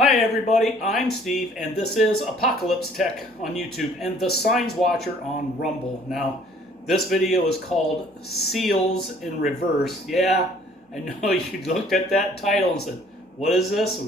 Hi everybody, I'm Steve and this is Apocalypse Tech on YouTube and The Signs Watcher on Rumble. Now, this video is called Seals in Reverse. Yeah, I know you looked at that title and said, what is this?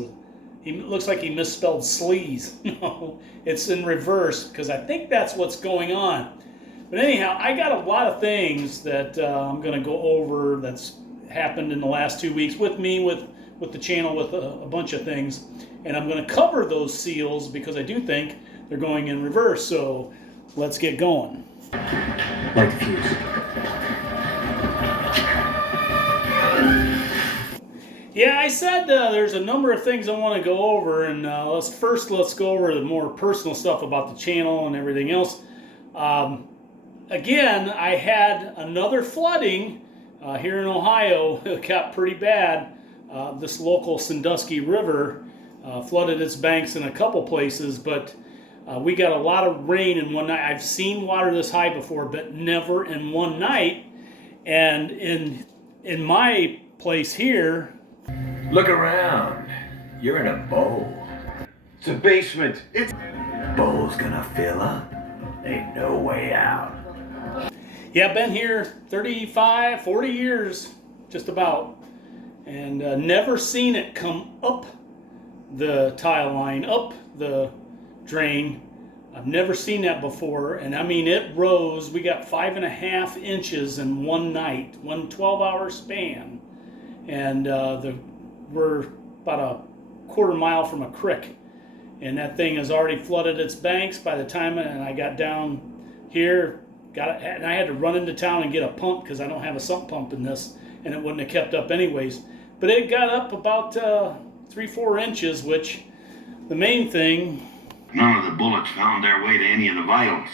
He looks like he misspelled sleaze. No, it's in reverse because I think that's what's going on. But anyhow, I got a lot of things that I'm going to go over that's happened in the last 2 weeks with me, with the channel, with a bunch of things. And I'm going to cover those seals because I do think they're going in reverse. So let's get going. Light the fuse. Yeah, I said there's a number of things I want to go over, and let's go over the more personal stuff about the channel and everything else. Again, I had another flooding here in Ohio. It got pretty bad. This local Sandusky River flooded its banks in a couple places, but we got a lot of rain in one night. I've seen water this high before, but never in one night. And in my place here, Look around. You're in a bowl. It's a basement. Bowl's gonna fill up. Ain't no way out. yeah, I've been here 35, 40 years, just about, and never seen it come up the tile line, up the drain. I've never seen that before, and I mean, it rose. We got 5.5 inches in one night, one 12-hour span, and we're about a quarter mile from a creek, and that thing has already flooded its banks by the time I got down here. And I had to run into town and get a pump because I don't have a sump pump in this, and it wouldn't have kept up anyways. But it got up about 3-4 inches, which the main thing. None of the bullets found their way to any of the vitals.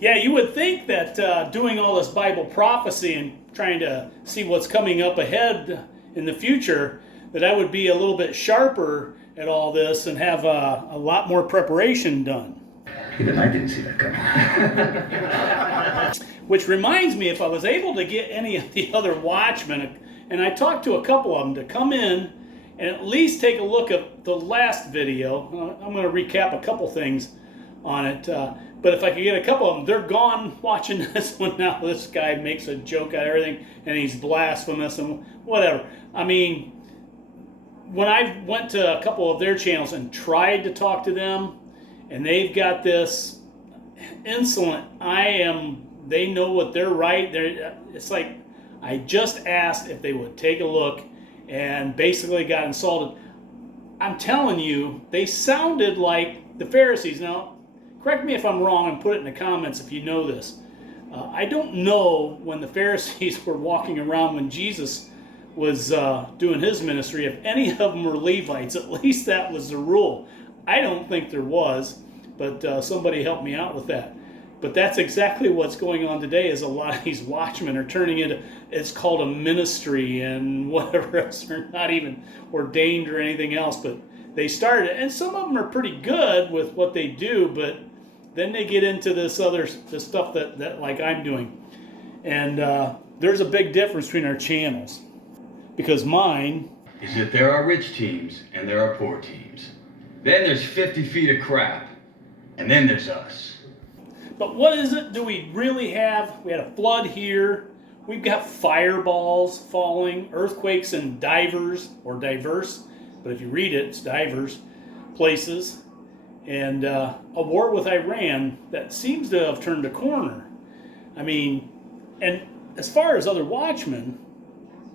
Yeah, you would think that doing all this Bible prophecy and trying to see what's coming up ahead in the future, that I would be a little bit sharper at all this and have a lot more preparation done. Even I didn't see that coming. Which reminds me, if I was able to get any of the other watchmen, and I talked to a couple of them to come in and at least take a look at the last video. I'm going to recap a couple things on it. But if I could get a couple of them, they're gone watching this one now. This guy makes a joke out of everything, and he's blasphemous and whatever. I mean, when I went to a couple of their channels and tried to talk to them, and they've got this insolent, they know what they're right. It's like, I just asked if they would take a look and basically got insulted. I'm telling you, they sounded like the Pharisees. Now, correct me if I'm wrong and put it in the comments if you know this. I don't know when the Pharisees were walking around when Jesus was doing his ministry, if any of them were Levites. At least that was the rule. I don't think there was, but somebody helped me out with that. But that's exactly what's going on today, is a lot of these watchmen are turning into, it's called a ministry and whatever else. They're not even ordained or anything else, but they started, and some of them are pretty good with what they do, but then they get into this stuff that like I'm doing. And there's a big difference between our channels, because mine is that there are rich teams and there are poor teams. Then there's 50 feet of crap, and then there's us. But what is it do we really have? We had a flood here. We've got fireballs falling, earthquakes in diverse, but if you read it, it's diverse places. And a war with Iran that seems to have turned a corner. I mean, and as far as other watchmen,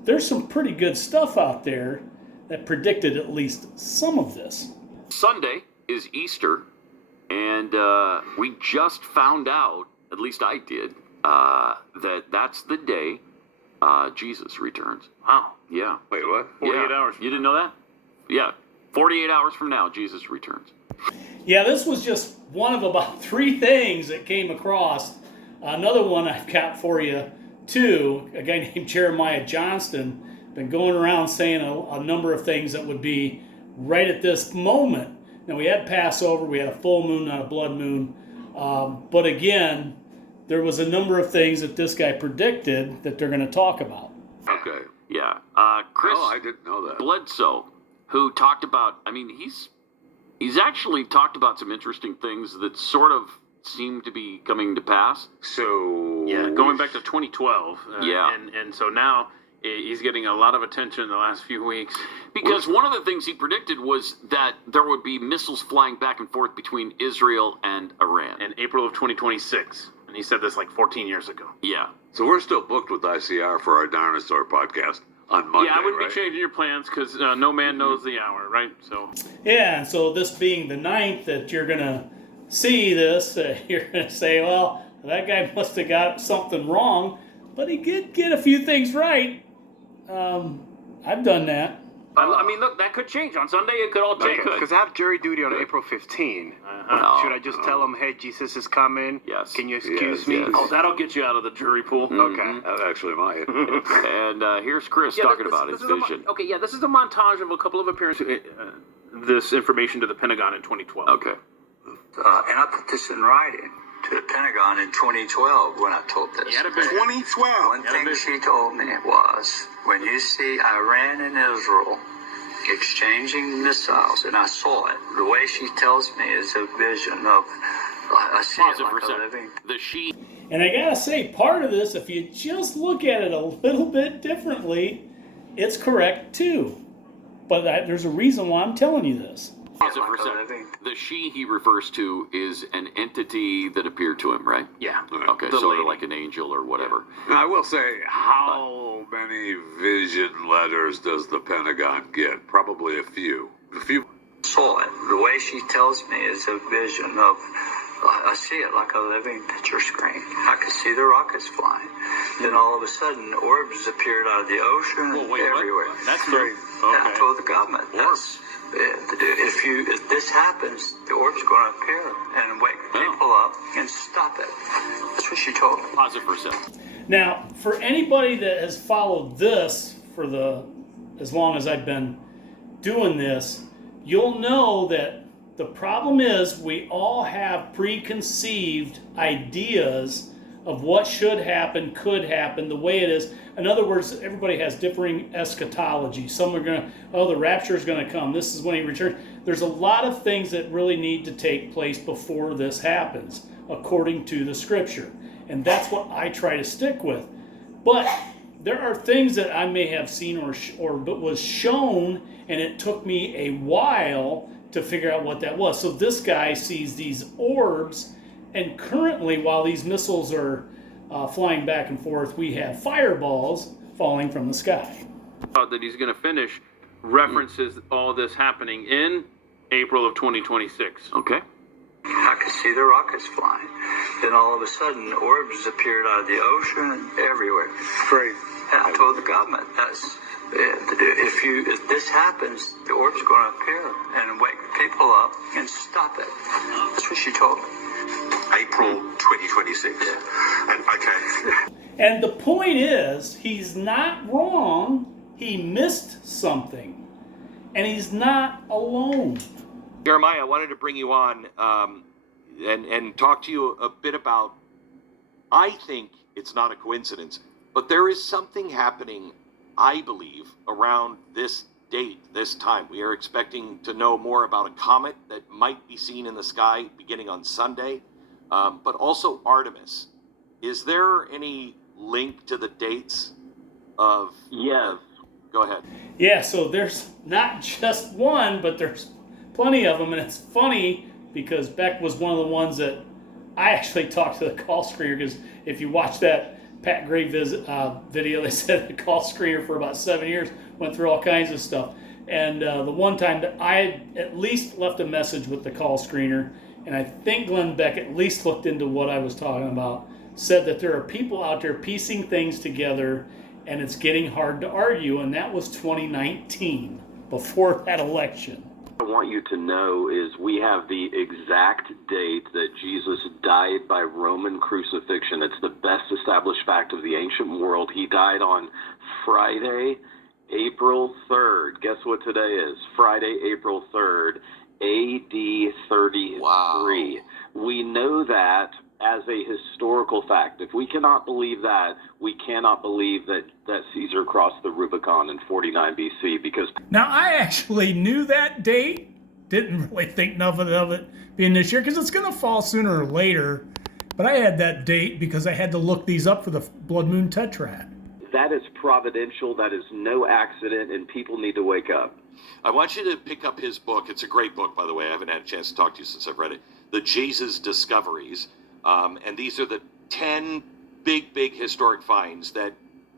there's some pretty good stuff out there that predicted at least some of this. Sunday is Easter. And we just found out, at least I did, that that's the day Jesus returns. Wow. Yeah. Wait, what? 48 hours. You didn't know that? Yeah. 48 hours from now, Jesus returns. Yeah, this was just one of about 3 things that came across. Another one I've got for you, too. A guy named Jeremiah Johnston been going around saying a number of things that would be right at this moment. Now, we had Passover, we had a full moon, not a blood moon. But again, there was a number of things that this guy predicted that they're going to talk about. Okay, yeah. Chris Oh, I didn't know that. Bledsoe who talked about, I mean, he's actually talked about some interesting things that sort of seem to be coming to pass. So yeah, going back to 2012. Yeah. And so now he's getting a lot of attention in the last few weeks. Because one of the things he predicted was that there would be missiles flying back and forth between Israel and Iran. In April of 2026. And he said this like 14 years ago. Yeah. So we're still booked with ICR for our Dinosaur podcast on Monday, Yeah, I wouldn't right? be changing your plans because no man knows the hour, right? So Yeah, and so this being the 9th that you're going to see this, you're going to say, well, that guy must have got something wrong, but he did get a few things right. I've done that. I mean, look, that could change on Sunday. It could all change. Because I have jury duty on April 15. Should I just tell him, hey, Jesus is coming? Yes. Can you excuse me? yes. Oh, that'll get you out of the jury pool. Okay. That actually might. And here's Chris talking about his vision. This is a montage of a couple of appearances. This information to the Pentagon in 2012. Okay. And I put this in writing to the Pentagon in 2012 when I told this. 2012. One thing she told me was, when you see Iran and Israel exchanging missiles, and I saw it, the way she tells me is a vision of, I see Pause it it for a like a second. living. The she. And I gotta say, part of this, if you just look at it a little bit differently, it's correct too. But there's a reason why I'm telling you this. Pause it for a Like a second. living. The she he refers to is an entity that appeared to him, right? Yeah. Okay, The sort lady. of like an angel or whatever. Now, I will say, how many vision letters does the Pentagon get? Probably a few. A few. Saw it. The way she tells me is a vision of, I see it like a living picture screen. I could see the rockets flying. Then all of a sudden, orbs appeared out of the ocean Whoa, wait, what? everywhere. That's Very- new. Yeah, I Okay. told the government. That's, if this happens, the orb's going to appear and wake people up and stop it. That's what she told me. Pause it for a second. Now, for anybody that has followed this for as long as I've been doing this, you'll know that the problem is we all have preconceived ideas of what should happen, could happen, the way it is. In other words, everybody has differing eschatology. Some are going to, the rapture is going to come. This is when he returns. There's a lot of things that really need to take place before this happens, according to the scripture. And that's what I try to stick with. But there are things that I may have seen or was shown, and it took me a while to figure out what that was. So this guy sees these orbs, and currently, while these missiles are flying back and forth, we have fireballs falling from the sky. That he's going to finish references all this happening in April of 2026. Okay. I could see the rockets flying. Then all of a sudden, orbs appeared out of the ocean everywhere. Great. And I told the government, that's if this happens, the orb's going to appear and wake people up and stop it. That's what she told me. April 2026. And okay. And the point is, he's not wrong. He missed something. And he's not alone. Jeremiah, I wanted to bring you on and talk to you a bit about, I think it's not a coincidence, but there is something happening, I believe, around this date, this time. We are expecting to know more about a comet that might be seen in the sky beginning on Sunday, but also Artemis. Is there any link to the dates of... Yeah. Go ahead. Yeah, so there's not just one, but there's plenty of them. And it's funny because Beck was one of the ones that I actually talked to the call screener, because if you watch that Pat Gray video, they said the call screener for about 7 years went through all kinds of stuff. And the one time that I had at least left a message with the call screener, and I think Glenn Beck at least looked into what I was talking about, said that there are people out there piecing things together, and it's getting hard to argue, and that was 2019, before that election. I want you to know is we have the exact date that Jesus died by Roman crucifixion. It's the best established fact of the ancient world. He died on Friday, April 3rd. Guess what today is? Friday, April 3rd, AD 33. Wow. We know that as a historical fact. If we cannot believe that, we cannot believe that Caesar crossed the Rubicon in 49 BC, because Now, I actually knew that date. Didn't really think nothing of it being this year because it's going to fall sooner or later. But I had that date because I had to look these up for the Blood Moon Tetrad. that is providential. That is no accident, and people need to wake up. I want you to pick up his book. It's a great book, by the way. I haven't had a chance to talk to you since I've read it. The Jesus Discoveries. And these are the 10 big historic finds that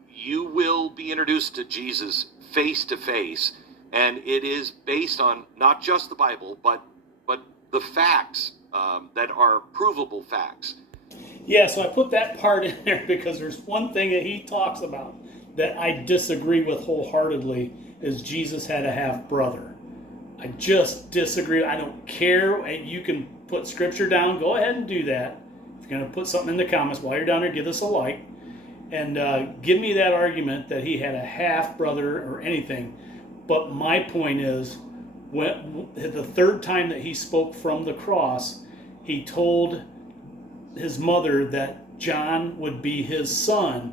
you will be introduced to Jesus face to face. And it is based on not just the Bible, but the facts that are provable facts. Yeah, so I put that part in there because there's one thing that he talks about that I disagree with wholeheartedly, is Jesus had a half-brother. I just disagree. I don't care. You can put scripture down. Go ahead and do that. If you're going to put something in the comments while you're down there, give us a like. And give me that argument that he had a half-brother or anything. But my point is, when the third time that he spoke from the cross, he told his mother that John would be his son.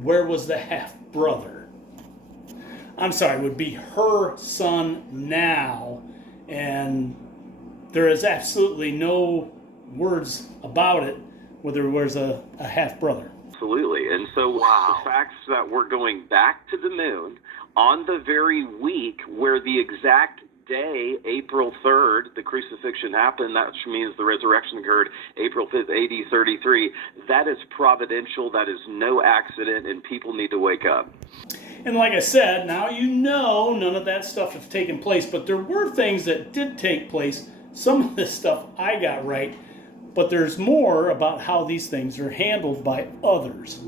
Where was the half-brother? I'm sorry, would be her son now. And there is absolutely no words about it, whether there was a half-brother. Absolutely. And so the facts that we're going back to the moon on the very week where the exact day, April 3rd, the crucifixion happened, that means the resurrection occurred April 5th, AD 33. That is providential. That is no accident, and people need to wake up. And like I said, now you know none of that stuff has taken place, but there were things that did take place. Some of this stuff I got right, but there's more about how these things are handled by others.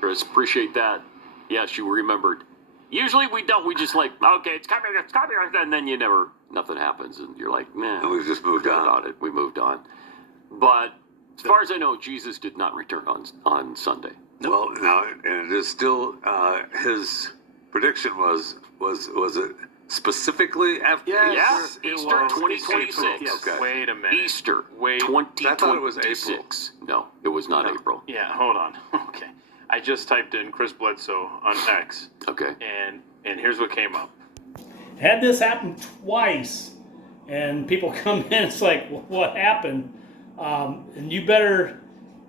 Chris, appreciate that. Yes, you remembered. Usually we don't. We just like, okay, it's coming, and then nothing happens, and you're like, man, We've just moved on. about it. We moved on. But as far as I know, Jesus did not return on Sunday. Well, now, and it is still, his prediction was it specifically after Yes, Easter? Easter 2026. Yes. Okay. Wait a minute. Easter Wait. 2026. I thought it was April. No, it was not April. Yeah, hold on. Okay. I just typed in Chris Bledsoe on X, Okay. and here's what came up. Had this happen twice, and people come in, it's like, what happened? And you better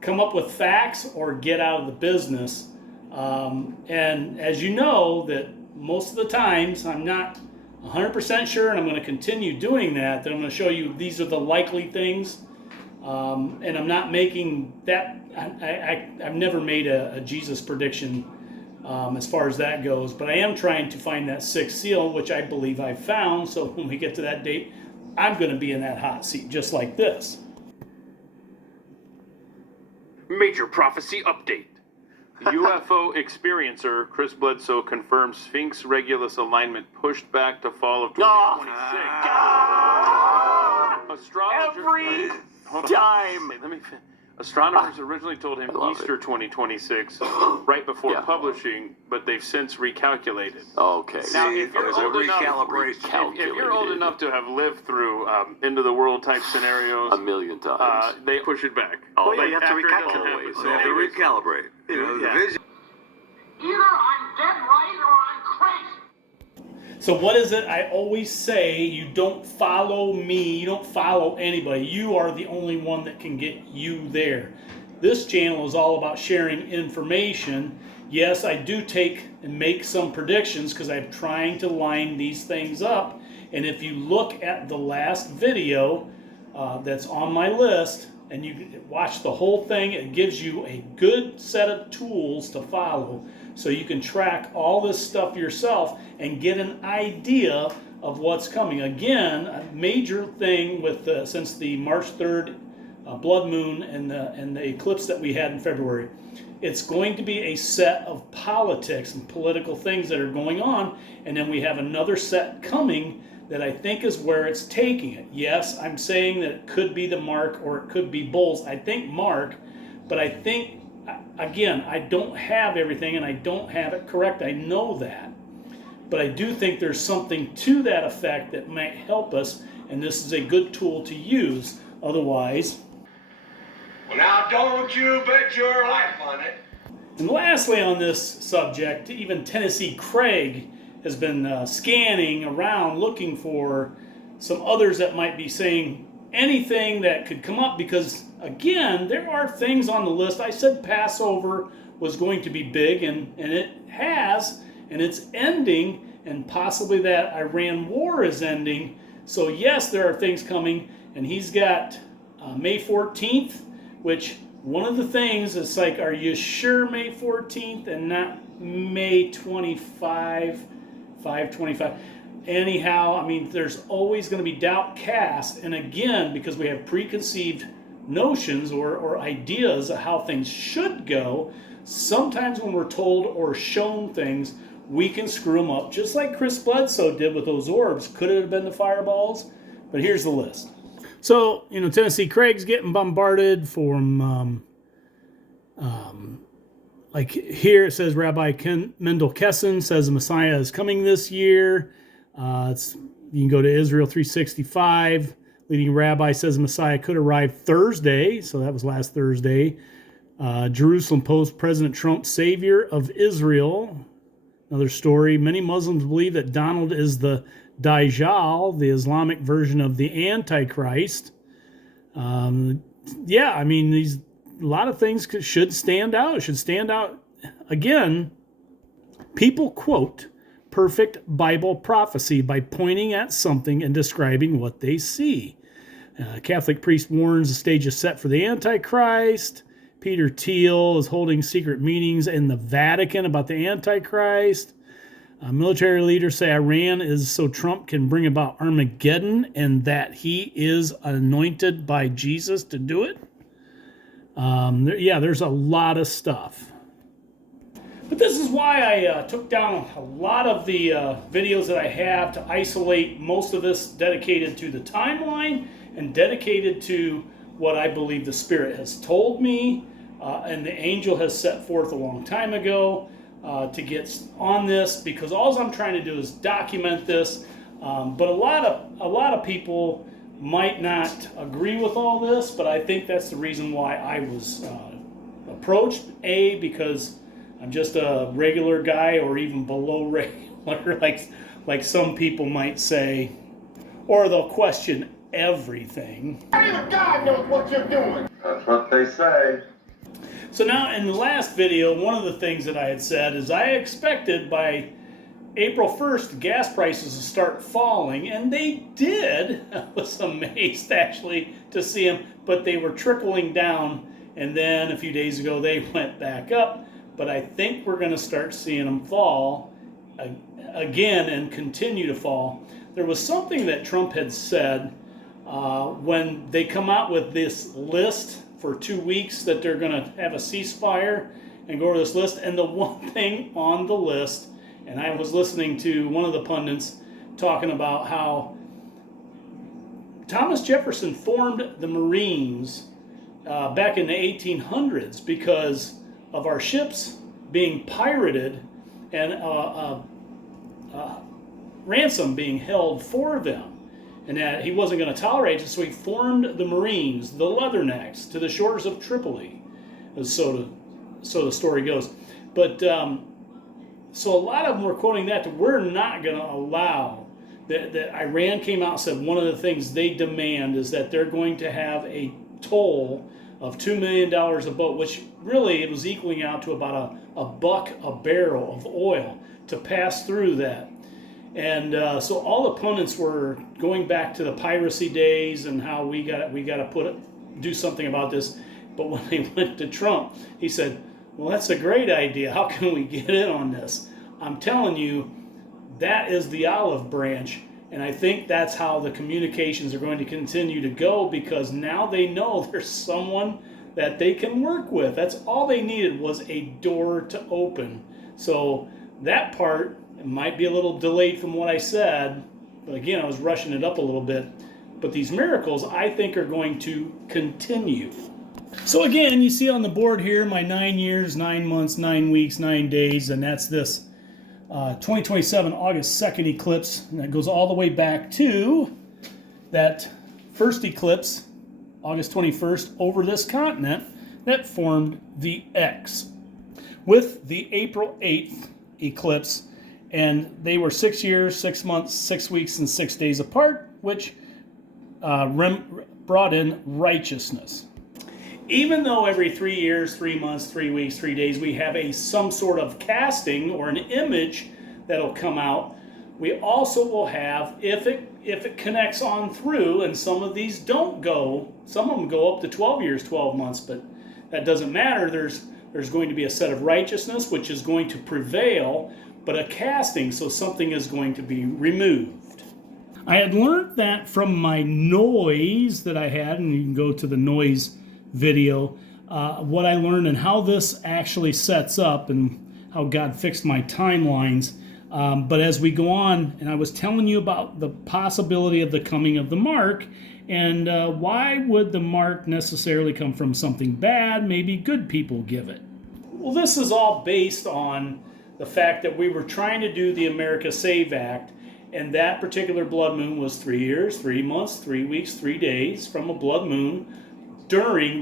come up with facts or get out of the business. And as you know, that most of the times I'm not 100% sure, and I'm going to continue doing that. That I'm going to show you these are the likely things, and I'm not making that. I've never made a Jesus prediction as far as that goes, but I am trying to find that sixth seal, which I believe I found. So when we get to that date, I'm going to be in that hot seat just like this. Major prophecy update. UFO experiencer Chris Bledsoe confirms Sphinx Regulus alignment pushed back to fall of 2026. Astrologer. Every Hold on. time. Let me finish. Astronomers originally told him Easter 2026 right before Yeah. publishing, but they've since recalculated. Okay. Now, if you're There's a old enough, recalibration. if you're old enough to have lived through end of the world type scenarios, A million times. they push it back. Oh, But yeah, you have to after it doesn't recalculate. happen. So you have to anyways, recalibrate. You know, the vision. Either I'm dead right or I'm crazy. So what is it I always say? You don't follow me. You don't follow anybody. You are the only one that can get you there. This channel is all about sharing information. Yes, I do take and make some predictions because I'm trying to line these things up. And if you look at the last video that's on my list and you watch the whole thing, it gives you a good set of tools to follow so you can track all this stuff yourself and get an idea of what's coming. Again, a major thing with since the March 3rd blood moon and the eclipse that we had in February, it's going to be a set of politics and political things that are going on, and then we have another set coming that I think is where it's taking it. Yes, I'm saying that it could be the Mark or it could be Bulls. I think Mark, but I think, again, I don't have everything and I don't have it correct. I know that. But I do think there's something to that effect that might help us, and this is a good tool to use. Otherwise, Well, now don't you bet your life on it. And lastly on this subject, even Tennessee Craig has been scanning around looking for some others that might be saying anything that could come up, because again, there are things on the list. I said Passover was going to be big, and it has, and it's ending, and possibly that Iran war is ending. So yes, there are things coming, and he's got May 14th, which one of the things is like, are you sure May 14th and not May 25, 525? Anyhow, I mean, there's always going to be doubt cast, and again, because we have preconceived notions or ideas of how things should go, sometimes when we're told or shown things, we can screw them up, just like Chris Bledsoe did with those orbs. Could it have been the fireballs? But here's the list. So, Tennessee Craig's getting bombarded from, like here it says Rabbi Mendel Kessin says the Messiah is coming this year. You can go to Israel 365. Leading rabbi says the Messiah could arrive Thursday. So that was last Thursday. Jerusalem Post, President Trump, savior of Israel. Another story. Many Muslims believe that Donald is the Dajjal, the Islamic version of the Antichrist. Yeah, I mean, a lot of things should stand out. It should stand out. Again, people quote perfect Bible prophecy by pointing at something and describing what they see. Catholic priest warns the stage is set for the Antichrist. Peter Thiel is holding secret meetings in the Vatican about the Antichrist. Military leaders say Iran is so Trump can bring about Armageddon and that he is anointed by Jesus to do it. Yeah, there's a lot of stuff. But this is why I took down a lot of the videos that I have to isolate most of this dedicated to the timeline and dedicated to what I believe the Spirit has told me and the angel has set forth a long time ago to get on this, because all I'm trying to do is document this. But a lot of people might not agree with all this, but I think that's the reason why I was approached. Because I'm just a regular guy, or even below regular, like some people might say, or they'll question everything. Only God knows what you're doing. That's what they say. So now in the last video, one of the things that I had said is I expected by April 1st gas prices to start falling, and they did. I was amazed actually to see them, but they were trickling down, and then a few days ago they went back up. But I think we're going to start seeing them fall again and continue to fall. There was something that Trump had said when they come out with this list for 2 weeks that they're going to have a ceasefire and go over this list. And the one thing on the list, and I was listening to one of the pundits talking about how Thomas Jefferson formed the Marines back in the 1800s because of our ships being pirated and ransom being held for them, and that he wasn't going to tolerate it, so he formed the Marines, the Leathernecks, to the shores of Tripoli, so the story goes. But so a lot of them were quoting that we're not going to allow that Iran came out and said one of the things they demand is that they're going to have a toll of $2 million a boat, which really it was equaling out to about $1 a barrel of oil to pass through that. And so all opponents were going back to the piracy days and how we got to do something about this. But when they went to Trump, he said, well, that's a great idea. How can we get in on this? I'm telling you, that is the olive branch. And I think that's how the communications are going to continue to go, because now they know there's someone that they can work with. That's all they needed, was a door to open. So that part might be a little delayed from what I said, but again, I was rushing it up a little bit. But these miracles, I think, are going to continue. So again, you see on the board here my 9 years, 9 months, 9 weeks, 9 days, and that's this 2027 August 2nd eclipse, and that goes all the way back to that first eclipse, August 21st, over this continent that formed the X. With the April 8th eclipse, and they were 6 years, 6 months, 6 weeks, and 6 days apart, which brought in righteousness. Even though every 3 years, 3 months, 3 weeks, 3 days, we have some sort of casting or an image that'll come out, we also will have, if it connects on through, and some of these don't go, some of them go up to 12 years, 12 months, but that doesn't matter. There's going to be a set of righteousness which is going to prevail, but a casting, so something is going to be removed. I had learned that from my noise that I had, and you can go to the noise video, what I learned and how this actually sets up and how God fixed my timelines. But as we go on, and I was telling you about the possibility of the coming of the mark, and why would the mark necessarily come from something bad? Maybe good people give it. Well, this is all based on the fact that we were trying to do the America Save Act, and that particular blood moon was 3 years, 3 months, 3 weeks, 3 days from a blood moon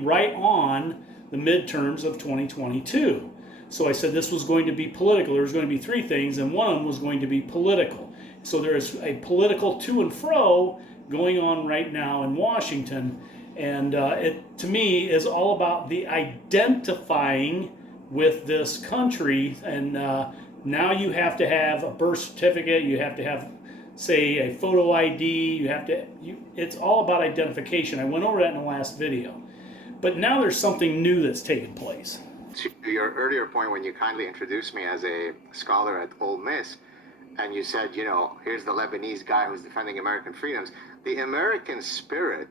right on the midterms of 2022. So I said this was going to be political. There was going to be 3 things, and one of them was going to be political. So there is a political to and fro going on right now in Washington, and it, to me, is all about the identifying with this country. And now you have to have a birth certificate, you have to have, say, a photo ID, it's all about identification. I went over that in the last video. But now there's something new that's taken place. To your earlier point, when you kindly introduced me as a scholar at Ole Miss, and you said, you know, here's the Lebanese guy who's defending American freedoms. The American spirit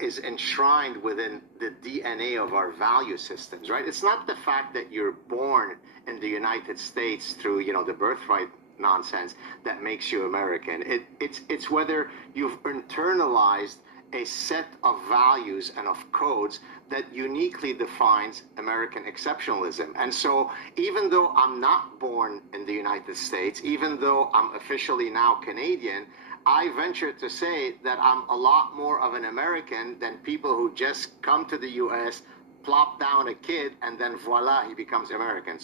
is enshrined within the DNA of our value systems, right? It's not the fact that you're born in the United States through, you know, the birthright nonsense that makes you American. It's whether you've internalized a set of values and of codes that uniquely defines American exceptionalism. And so even though I'm not born in the United States, even though I'm officially now Canadian, I venture to say that I'm a lot more of an American than people who just come to the US, plop down a kid, and then voila, he becomes American.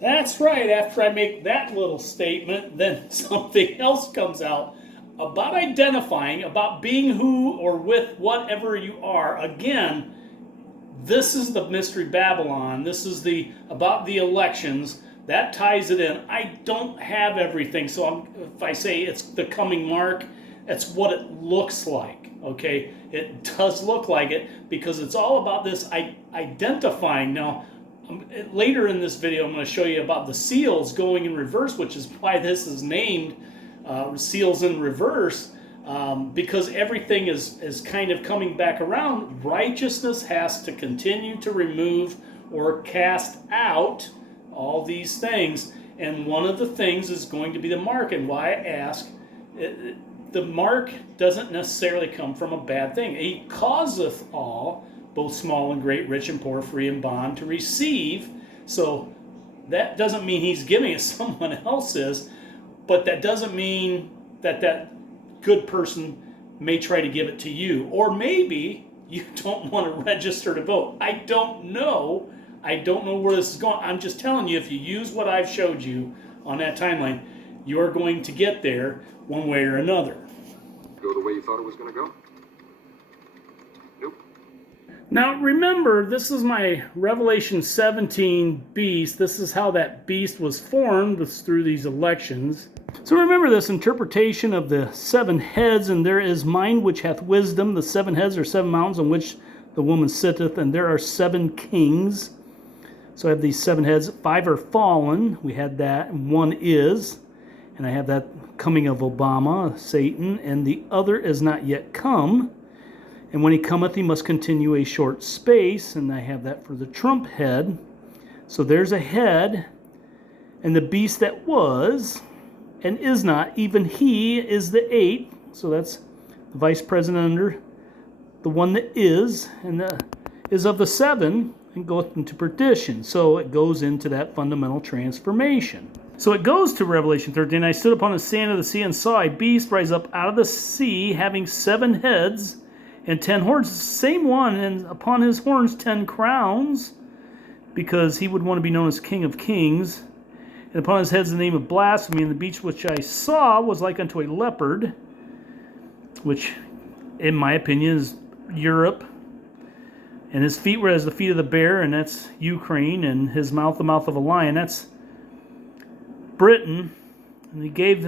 That's right. After I make that little statement, then something else comes out about identifying, about being who or with whatever you are. Again, this is the Mystery Babylon. This is about the elections. That ties it in. I don't have everything, so if I say it's the coming mark, that's what it looks like, okay? It does look like it because it's all about this identifying. Now, later in this video, I'm going to show you about the seals going in reverse, which is why this is named Seals in Reverse, because everything is kind of coming back around. Righteousness has to continue to remove or cast out all these things, and one of the things is going to be the mark. And why I ask, the mark doesn't necessarily come from a bad thing. He causeth all, both small and great, rich and poor, free and bond, to receive. So that doesn't mean he's giving it, someone else is. But that doesn't mean that good person may try to give it to you. Or maybe you don't want to register to vote. I don't know. I don't know where this is going. I'm just telling you, if you use what I've showed you on that timeline, you're going to get there one way or another. Go the way you thought it was going to go? Nope. Now remember, this is my Revelation 17 beast. This is how that beast was formed, through these elections. So remember this interpretation of the 7 heads, and there is mind which hath wisdom. The 7 heads are 7 mountains on which the woman sitteth, and there are 7 kings. So I have these 7 heads. 5 are fallen. We had that, and 1 is. And I have that coming of Obama, Satan, and the other is not yet come. And when he cometh, he must continue a short space, and I have that for the Trump head. So there's a head, and the beast that was and is not, even he is the 8th. So that's the vice president under the one that is, and is of the 7, and goeth into perdition. So it goes into that fundamental transformation. So it goes to Revelation 13. I stood upon the sand of the sea and saw a beast rise up out of the sea, having 7 heads and 10 horns, same one, and upon his horns 10 crowns, because he would want to be known as King of Kings. And upon his head the name of blasphemy, and the beast which I saw was like unto a leopard, which, in my opinion, is Europe. And his feet were as the feet of the bear, and that's Ukraine, and his mouth the mouth of a lion, that's Britain. And he gave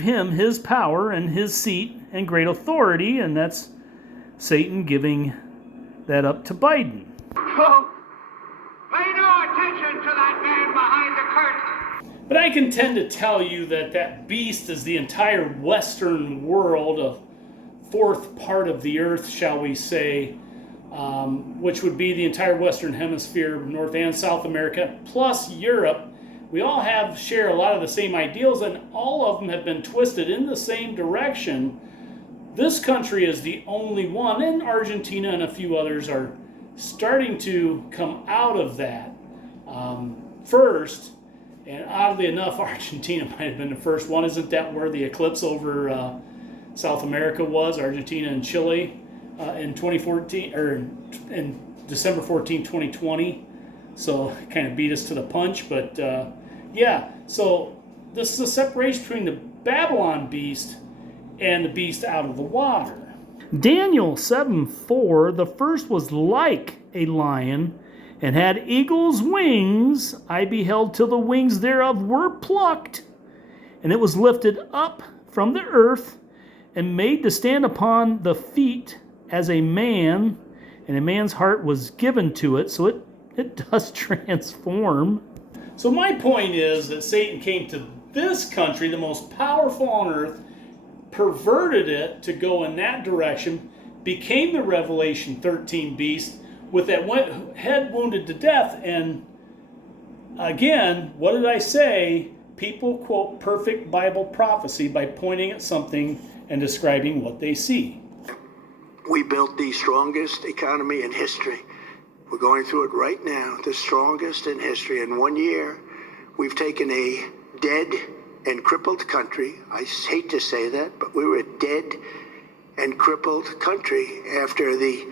him his power and his seat and great authority, and that's Satan giving that up to Biden. Folks, pay no attention to that man behind the curtain. But I can tend to tell you that that beast is the entire Western world, a fourth part of the earth, shall we say, which would be the entire Western Hemisphere, North and South America, plus Europe. We all share a lot of the same ideals, and all of them have been twisted in the same direction. This country is the only one, and Argentina and a few others are starting to come out of that first. And oddly enough, Argentina might have been the first one. Isn't that where the eclipse over South America was? Argentina and Chile in 2014, or in December 14, 2020. So it kind of beat us to the punch. But yeah, so this is a separation between the Babylon beast and the beast out of the water. Daniel 7:4, the first was like a lion, and had eagle's wings. I beheld till the wings thereof were plucked, and it was lifted up from the earth, and made to stand upon the feet as a man, and a man's heart was given to it, so it does transform. So my point is that Satan came to this country, the most powerful on earth, perverted it to go in that direction, became the Revelation 13 beast with that head wounded to death. And again, what did I say? People quote perfect Bible prophecy by pointing at something and describing what they see. We built the strongest economy in history. We're going through it right now, the strongest in history. In 1 year, we've taken a dead and crippled country. I hate to say that, but we were a dead and crippled country after the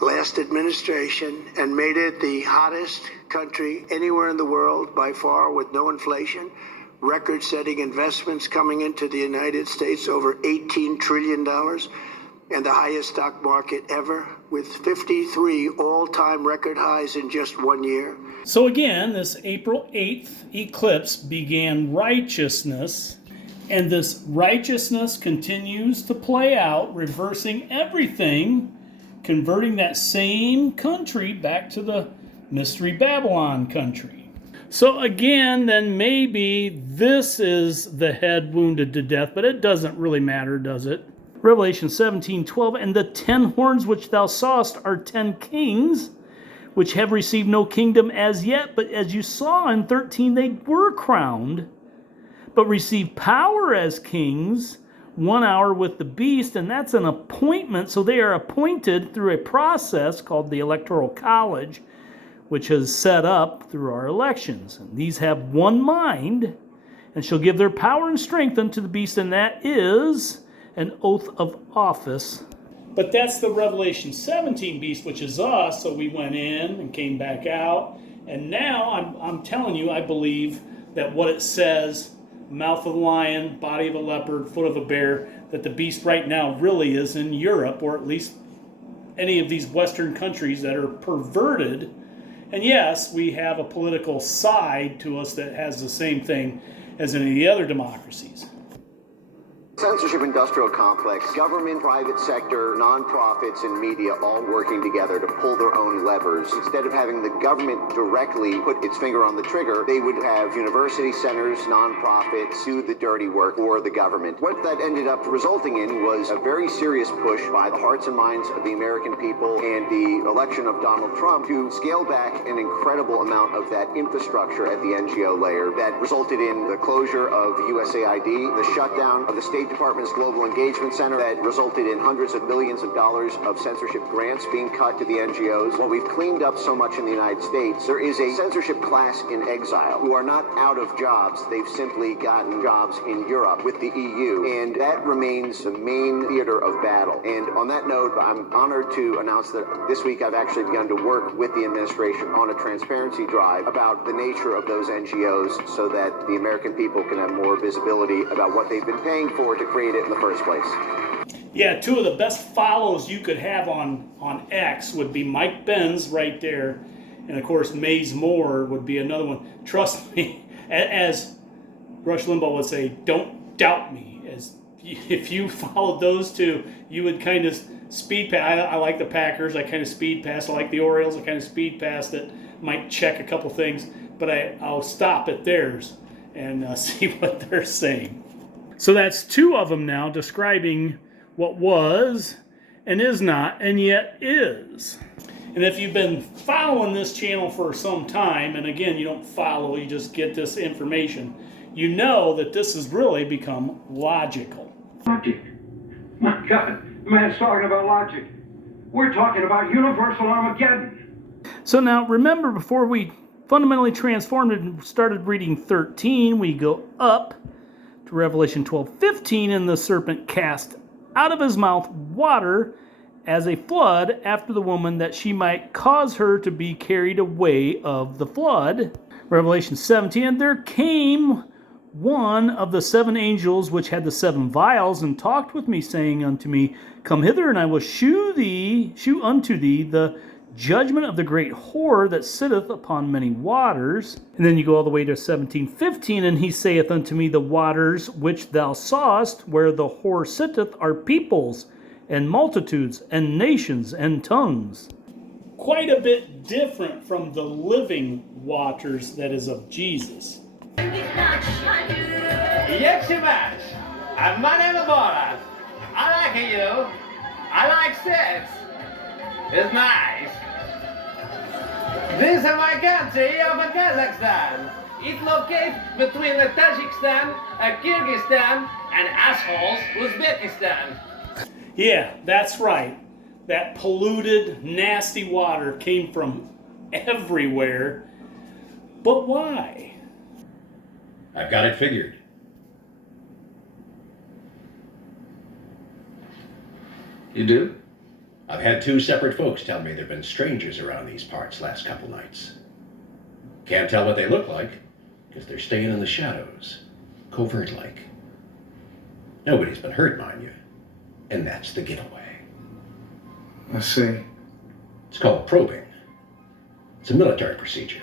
last administration, and made it the hottest country anywhere in the world by far, with no inflation, record-setting investments coming into the United States, over $18 trillion, and the highest stock market ever, with 53 all-time record highs in just 1 year. So again, this April 8th eclipse began righteousness, and this righteousness continues to play out, reversing everything, converting that same country back to the Mystery Babylon country. So again, then maybe this is the head wounded to death, but it doesn't really matter, does it? Revelation 17:12, and the 10 horns which thou sawest are 10 kings, which have received no kingdom as yet, but as you saw in 13, they were crowned, but received power as kings, 1 hour with the beast, and that's an appointment. So they are appointed through a process called the Electoral College, which is set up through our elections. And these have one mind, and shall give their power and strength unto the beast, and that is an oath of office. But that's the Revelation 17 beast, which is us. So we went in and came back out. And now I'm telling you, I believe that what it says, mouth of a lion, body of a leopard, foot of a bear, that the beast right now really is in Europe, or at least any of these Western countries that are perverted. And yes, we have a political side to us that has the same thing as any of the other democracies. Censorship industrial complex, government, private sector, nonprofits, and media all working together to pull their own levers. Instead of having the government directly put its finger on the trigger, they would have university centers, nonprofits do the dirty work for the government. What that ended up resulting in was a very serious push by the hearts and minds of the American people and the election of Donald Trump to scale back an incredible amount of that infrastructure at the NGO layer that resulted in the closure of USAID, the shutdown of the State Department's Global Engagement Center that resulted in hundreds of millions of dollars of censorship grants being cut to the NGOs. While we've cleaned up so much in the United States, there is a censorship class in exile who are not out of jobs. They've simply gotten jobs in Europe with the EU, and that remains the main theater of battle. And on that note, I'm honored to announce that this week I've actually begun to work with the administration on a transparency drive about the nature of those NGOs so that the American people can have more visibility about what they've been paying for to create it in the first place. Yeah, two of the best follows you could have on X would be Mike Benz right there, and of course Maze Moore would be another one. Trust me, as Rush Limbaugh would say, don't doubt me. As if you followed those two, you would kind of speed pass. I like the Packers. I kind of speed pass. I like the Orioles. I kind of speed pass it. Might check a couple things, but I'll stop at theirs and see what they're saying. So that's two of them now describing what was and is not and yet is. And if you've been following this channel for some time, and again, you don't follow, you just get this information, you know that this has really become logical. Logic. My God, the man's talking about logic. We're talking about universal Armageddon. So now remember, before we fundamentally transformed and started reading 13, we go up to Revelation 12:15, and the serpent cast out of his mouth water as a flood after the woman, that she might cause her to be carried away of the flood. Revelation 17, and there came one of the seven angels which had the seven vials, and talked with me, saying unto me, Come hither, and I will shew unto thee the judgment of the great whore that sitteth upon many waters. And then you go all the way to 17:15, and he saith unto me, The waters which thou sawest, where the whore sitteth, are peoples, and multitudes, and nations, and tongues. Quite a bit different from the living waters that is of Jesus. Yetchimash, my name is Bora. I like you. I like sex. It's nice. This is my country of Kazakhstan. It locates between Tajikistan, Kyrgyzstan, and assholes Uzbekistan. Yeah, that's right. That polluted, nasty water came from everywhere. But why? I've got it figured. You do? I've had two separate folks tell me there have been strangers around these parts last couple nights. Can't tell what they look like, because they're staying in the shadows, covert-like. Nobody's been hurt, mind you, and that's the getaway. I see. It's called probing. It's a military procedure.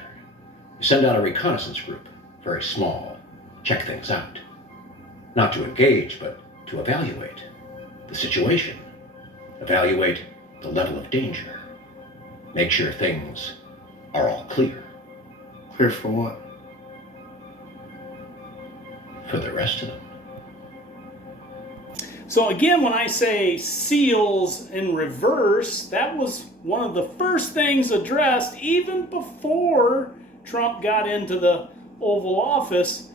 You send out a reconnaissance group, very small, check things out. Not to engage, but to evaluate the situation. Evaluate the level of danger. Make sure things are all clear. Clear for what? For the rest of them. So again, when I say SEALs in reverse, that was one of the first things addressed even before Trump got into the Oval Office.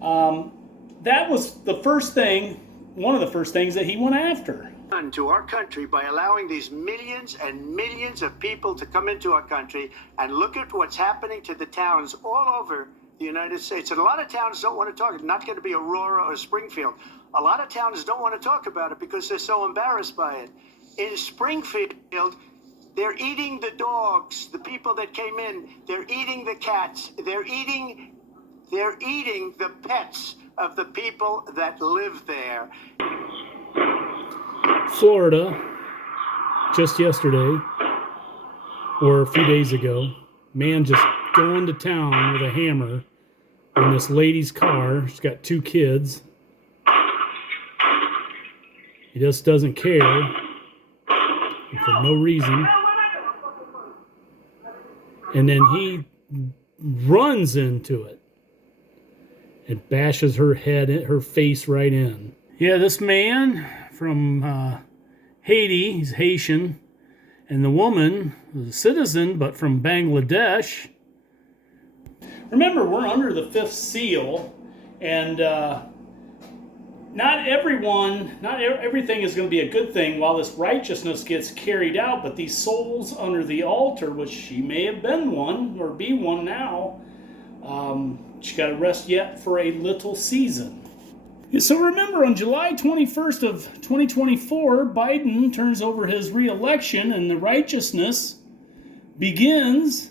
That was the first thing, one of the first things that he went after. To our country by allowing these millions and millions of people to come into our country, and look at what's happening to the towns all over the United States. And a lot of towns don't want to talk. It's not going to be Aurora or Springfield. A lot of towns don't want to talk about it because they're so embarrassed by it. In Springfield, they're eating the dogs, the people that came in. They're eating the cats. They're eating the pets of the people that live there. Florida, just yesterday, or a few days ago, man just going to town with a hammer in this lady's car. She's got two kids. He just doesn't care, and for no reason. And then he runs into it and bashes her head, her face right in. Yeah, this man from Haiti, he's Haitian, and the woman was a citizen, but from Bangladesh. Remember, we're under the fifth seal, and not everything is going to be a good thing while this righteousness gets carried out, but these souls under the altar, which she may have been one or be one now, she got to rest yet for a little season. So remember, on July 21st of 2024, Biden turns over his re-election and the righteousness begins,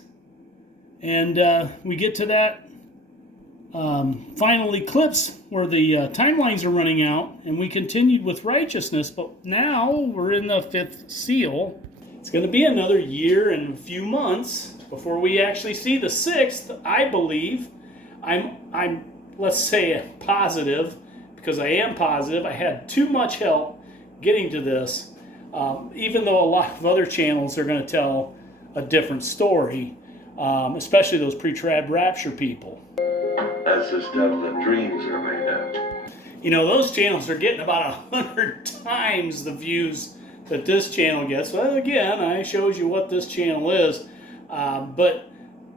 and we get to that final eclipse where the timelines are running out, and we continued with righteousness, but now we're in the fifth seal. It's going to be another year and a few months before we actually see the sixth, I believe. I'm let's say positive, because I am positive. I had too much help getting to this, even though a lot of other channels are going to tell a different story, especially those pre-trib rapture people. That's the stuff that dreams are made of. You know, those channels are getting about 100 times the views that this channel gets. Well, again, I showed you what this channel is. But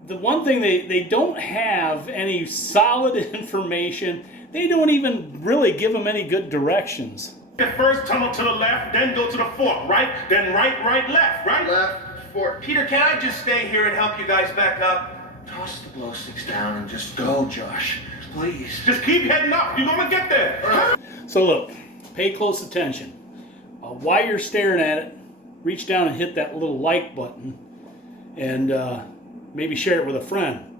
the one thing, they don't have any solid information. They don't even really give them any good directions. First tunnel to the left, then go to the fork, right? Then right, left, right? Left, fork. Peter, can I just stay here and help you guys back up? Toss the glow sticks down and just go, Josh. Please. Just keep heading up. You're gonna get there. So look, pay close attention. While you're staring at it, reach down and hit that little like button, and maybe share it with a friend.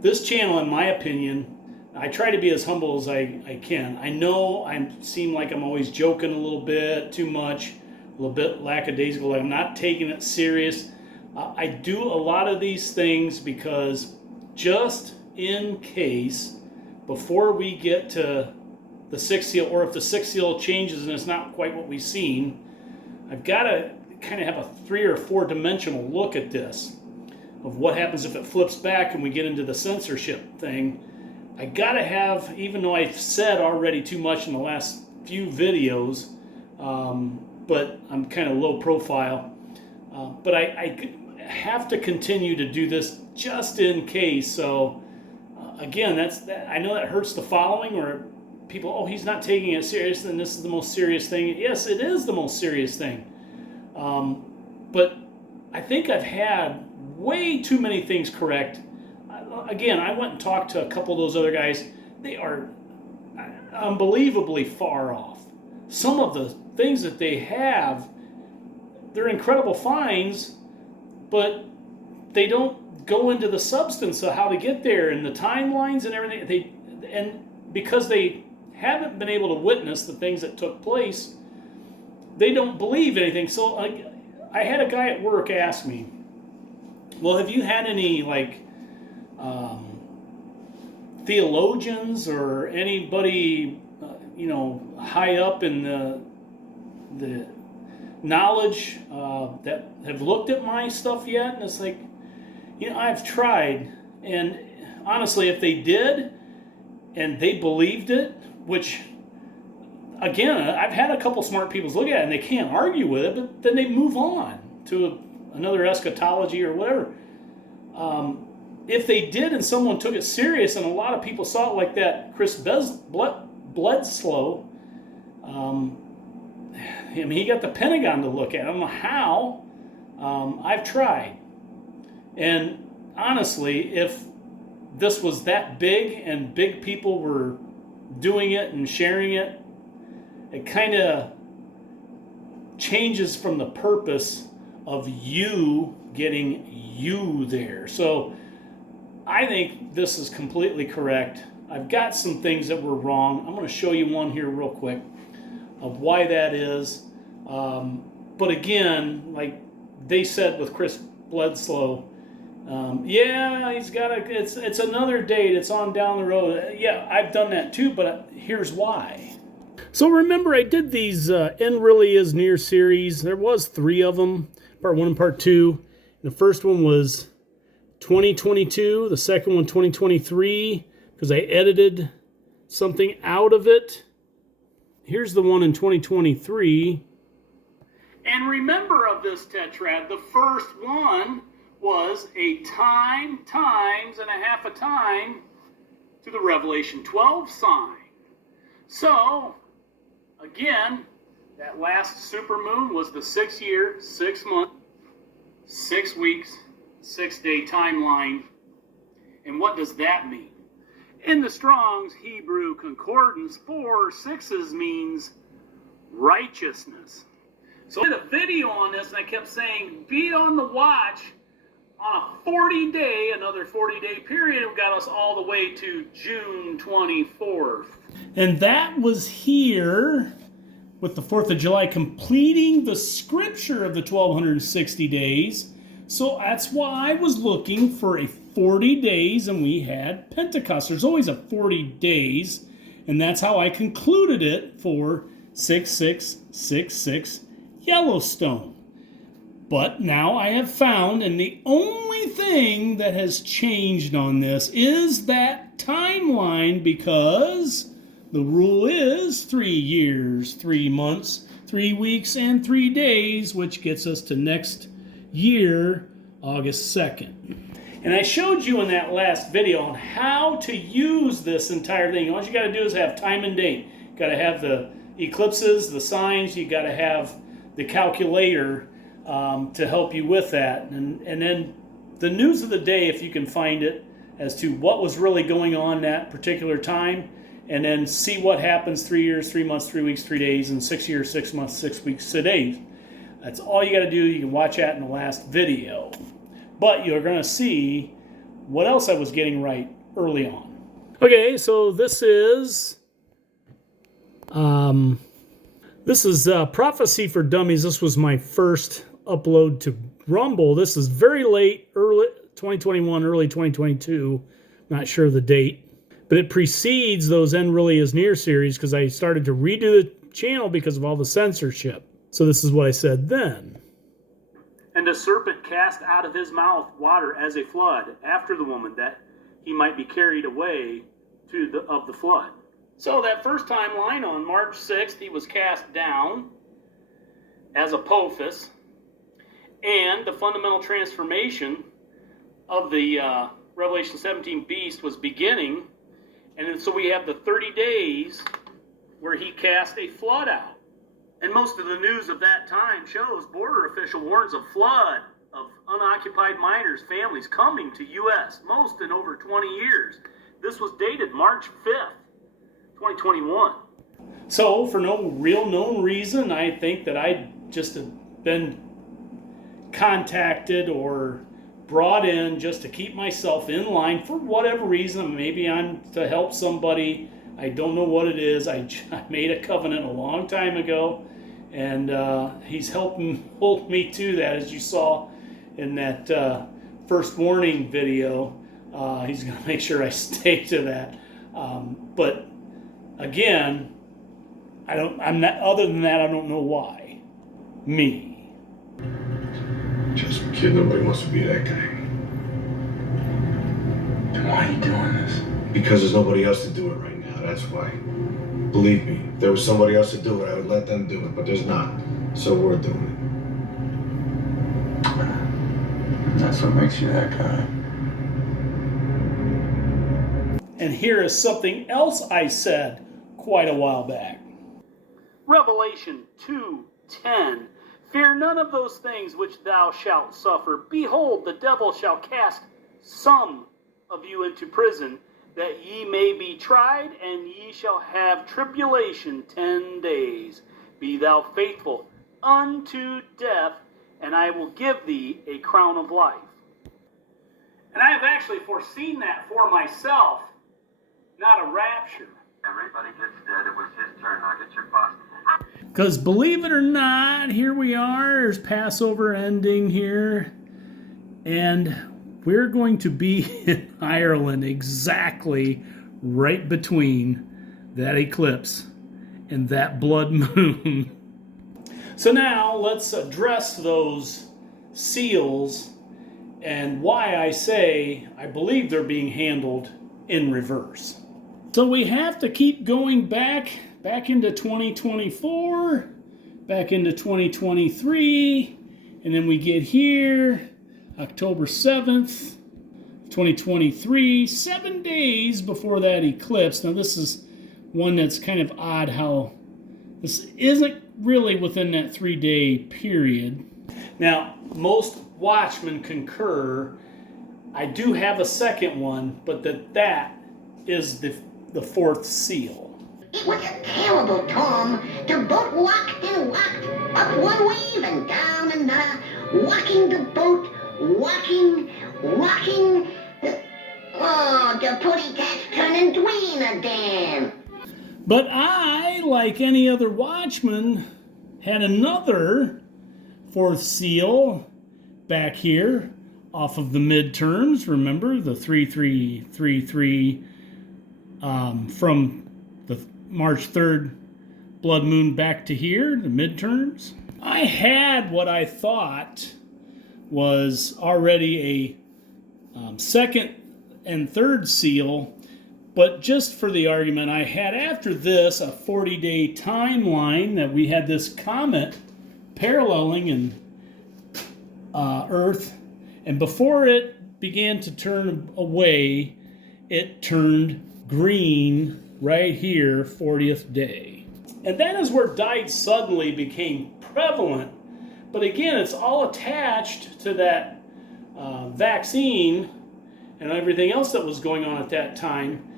This channel, in my opinion, I try to be as humble as I can. I know I seem like I'm always joking a little bit too much, a little bit lackadaisical, like I'm not taking it serious. I do a lot of these things because just in case, before we get to the sixth seal, or if the sixth seal changes and it's not quite what we've seen, I've got to kind of have a 3 or 4 dimensional look at this, of what happens if it flips back and we get into the censorship thing. I got to have, even though I've said already too much in the last few videos, but I'm kind of low profile, but I have to continue to do this just in case. So again, I know that hurts the following, or people, oh, he's not taking it serious, and this is the most serious thing. Yes, it is the most serious thing. But I think I've had way too many things correct. Again, I went and talked to a couple of those other guys. They are unbelievably far off. Some of the things that they have, they're incredible finds, but they don't go into the substance of how to get there and the timelines and everything. And because they haven't been able to witness the things that took place, they don't believe anything. So I had a guy at work ask me, well, have you had any theologians or anybody high up in the knowledge that have looked at my stuff yet? And it's like, I've tried, and honestly, if they did and they believed it, which again, I've had a couple smart people look at it and they can't argue with it, but then they move on to another eschatology or whatever. If they did and someone took it serious, and a lot of people saw it like that Chris Bledsoe, he got the Pentagon to look at it. I don't know how. I've tried. And honestly, if this was that big and big people were doing it and sharing it, it kind of changes from the purpose of you getting you there. So I think this is completely correct. I've got some things that were wrong. I'm going to show you one here real quick of why that is. But again, like they said with Chris Bledsoe, he's got it's another date. It's on down the road. Yeah, I've done that too, but here's why. So remember, I did these End Really Is Near series. There was 3 of them, part 1 and part 2. The first one was 2022. The second one, 2023, because I edited something out of it. Here's the one in 2023. And remember of this tetrad, the first one was a time times and a half a time to the Revelation 12 sign. So, again, that last supermoon was the 6 year, 6 month, 6 weeks, 6 day timeline. And what does that mean? In the Strong's Hebrew Concordance, 4 6s means righteousness. So I did a video on this and I kept saying, be on the watch on a 40-day, another 40-day period. It got us all the way to June 24th. And that was here with the 4th of July completing the scripture of the 1260 days. So that's why I was looking for a 40 days, and we had Pentecost. There's always a 40 days, and that's how I concluded it for 6666 Yellowstone. But now I have found, and the only thing that has changed on this is that timeline, because the rule is 3 years, 3 months, 3 weeks, and 3 days, which gets us to next year, August 2nd. And I showed you in that last video on how to use this entire thing. All you got to do is have time and date. You got to have the eclipses, the signs. You got to have the calculator to help you with that. And then the news of the day, if you can find it, as to what was really going on that particular time. And then see what happens 3 years, 3 months, 3 weeks, 3 days, and 6 years, 6 months, 6 weeks, 6 days. That's all you got to do. You can watch that in the last video. But you're going to see what else I was getting right early on. Okay, so this is Prophecy for Dummies. This was my first upload to Rumble. This is very late, early 2021, early 2022. Not sure the date. But it precedes those End Really Is Near series because I started to redo the channel because of all the censorship. So this is what I said then. And the serpent cast out of his mouth water as a flood after the woman, that he might be carried away of the flood. So that first timeline on March 6th, he was cast down as Apophis. And the fundamental transformation of the Revelation 17 beast was beginning. And so we have the 30 days where he cast a flood out. And most of the news of that time shows border official warns of flood of unoccupied minors, families coming to U.S., most in over 20 years. This was dated March 5th, 2021. So, for no real known reason, I think that I just have been contacted or brought in just to keep myself in line for whatever reason. Maybe I'm to help somebody. I don't know what it is. I made a covenant a long time ago. And he's helping hold me to that, as you saw in that first warning video. He's going to make sure I stay to that. But again, I'm not. Other than that, I don't know why. Me. Just kid, nobody wants to be that guy. Then why are you doing this? Because there's nobody else to do it right now. That's why. Believe me, if there was somebody else to do it, I would let them do it, but there's not. So we're doing it. That's what makes you that guy. And here is something else I said quite a while back. Revelation 2:10. Fear none of those things which thou shalt suffer. Behold, the devil shall cast some of you into prison, that ye may be tried, and ye shall have tribulation 10 days. Be thou faithful unto death, and I will give thee a crown of life. And I have actually foreseen that for myself, not a rapture. Everybody gets dead. It was his turn. Now get your bus. Because believe it or not, here we are. There's Passover ending here. And we're going to be in Ireland exactly right between that eclipse and that blood moon. So now let's address those seals and why I say I believe they're being handled in reverse. So we have to keep going back into 2024, back into 2023, and then we get here, October 7th, 2023, 7 days before that eclipse. Now this is one that's kind of odd how this isn't really within that 3-day period. Now, most watchmen concur. I do have a second one, but that is the fourth seal. It was a terrible, Tom. The boat walked and walked, up one wave and down another, walking the boat, walking. Oh, the putty cat's turning green again. But I, like any other watchman, had another fourth seal back here off of the midterms. Remember the 3333 from the March 3rd blood moon back to here, the midterms. I had what I thought was already a second and third seal, but just for the argument, I had after this a 40-day timeline that we had this comet paralleling in Earth, and before it began to turn away, it turned green right here, 40th day. And that is where died suddenly became prevalent. But again, it's all attached to that vaccine and everything else that was going on at that time.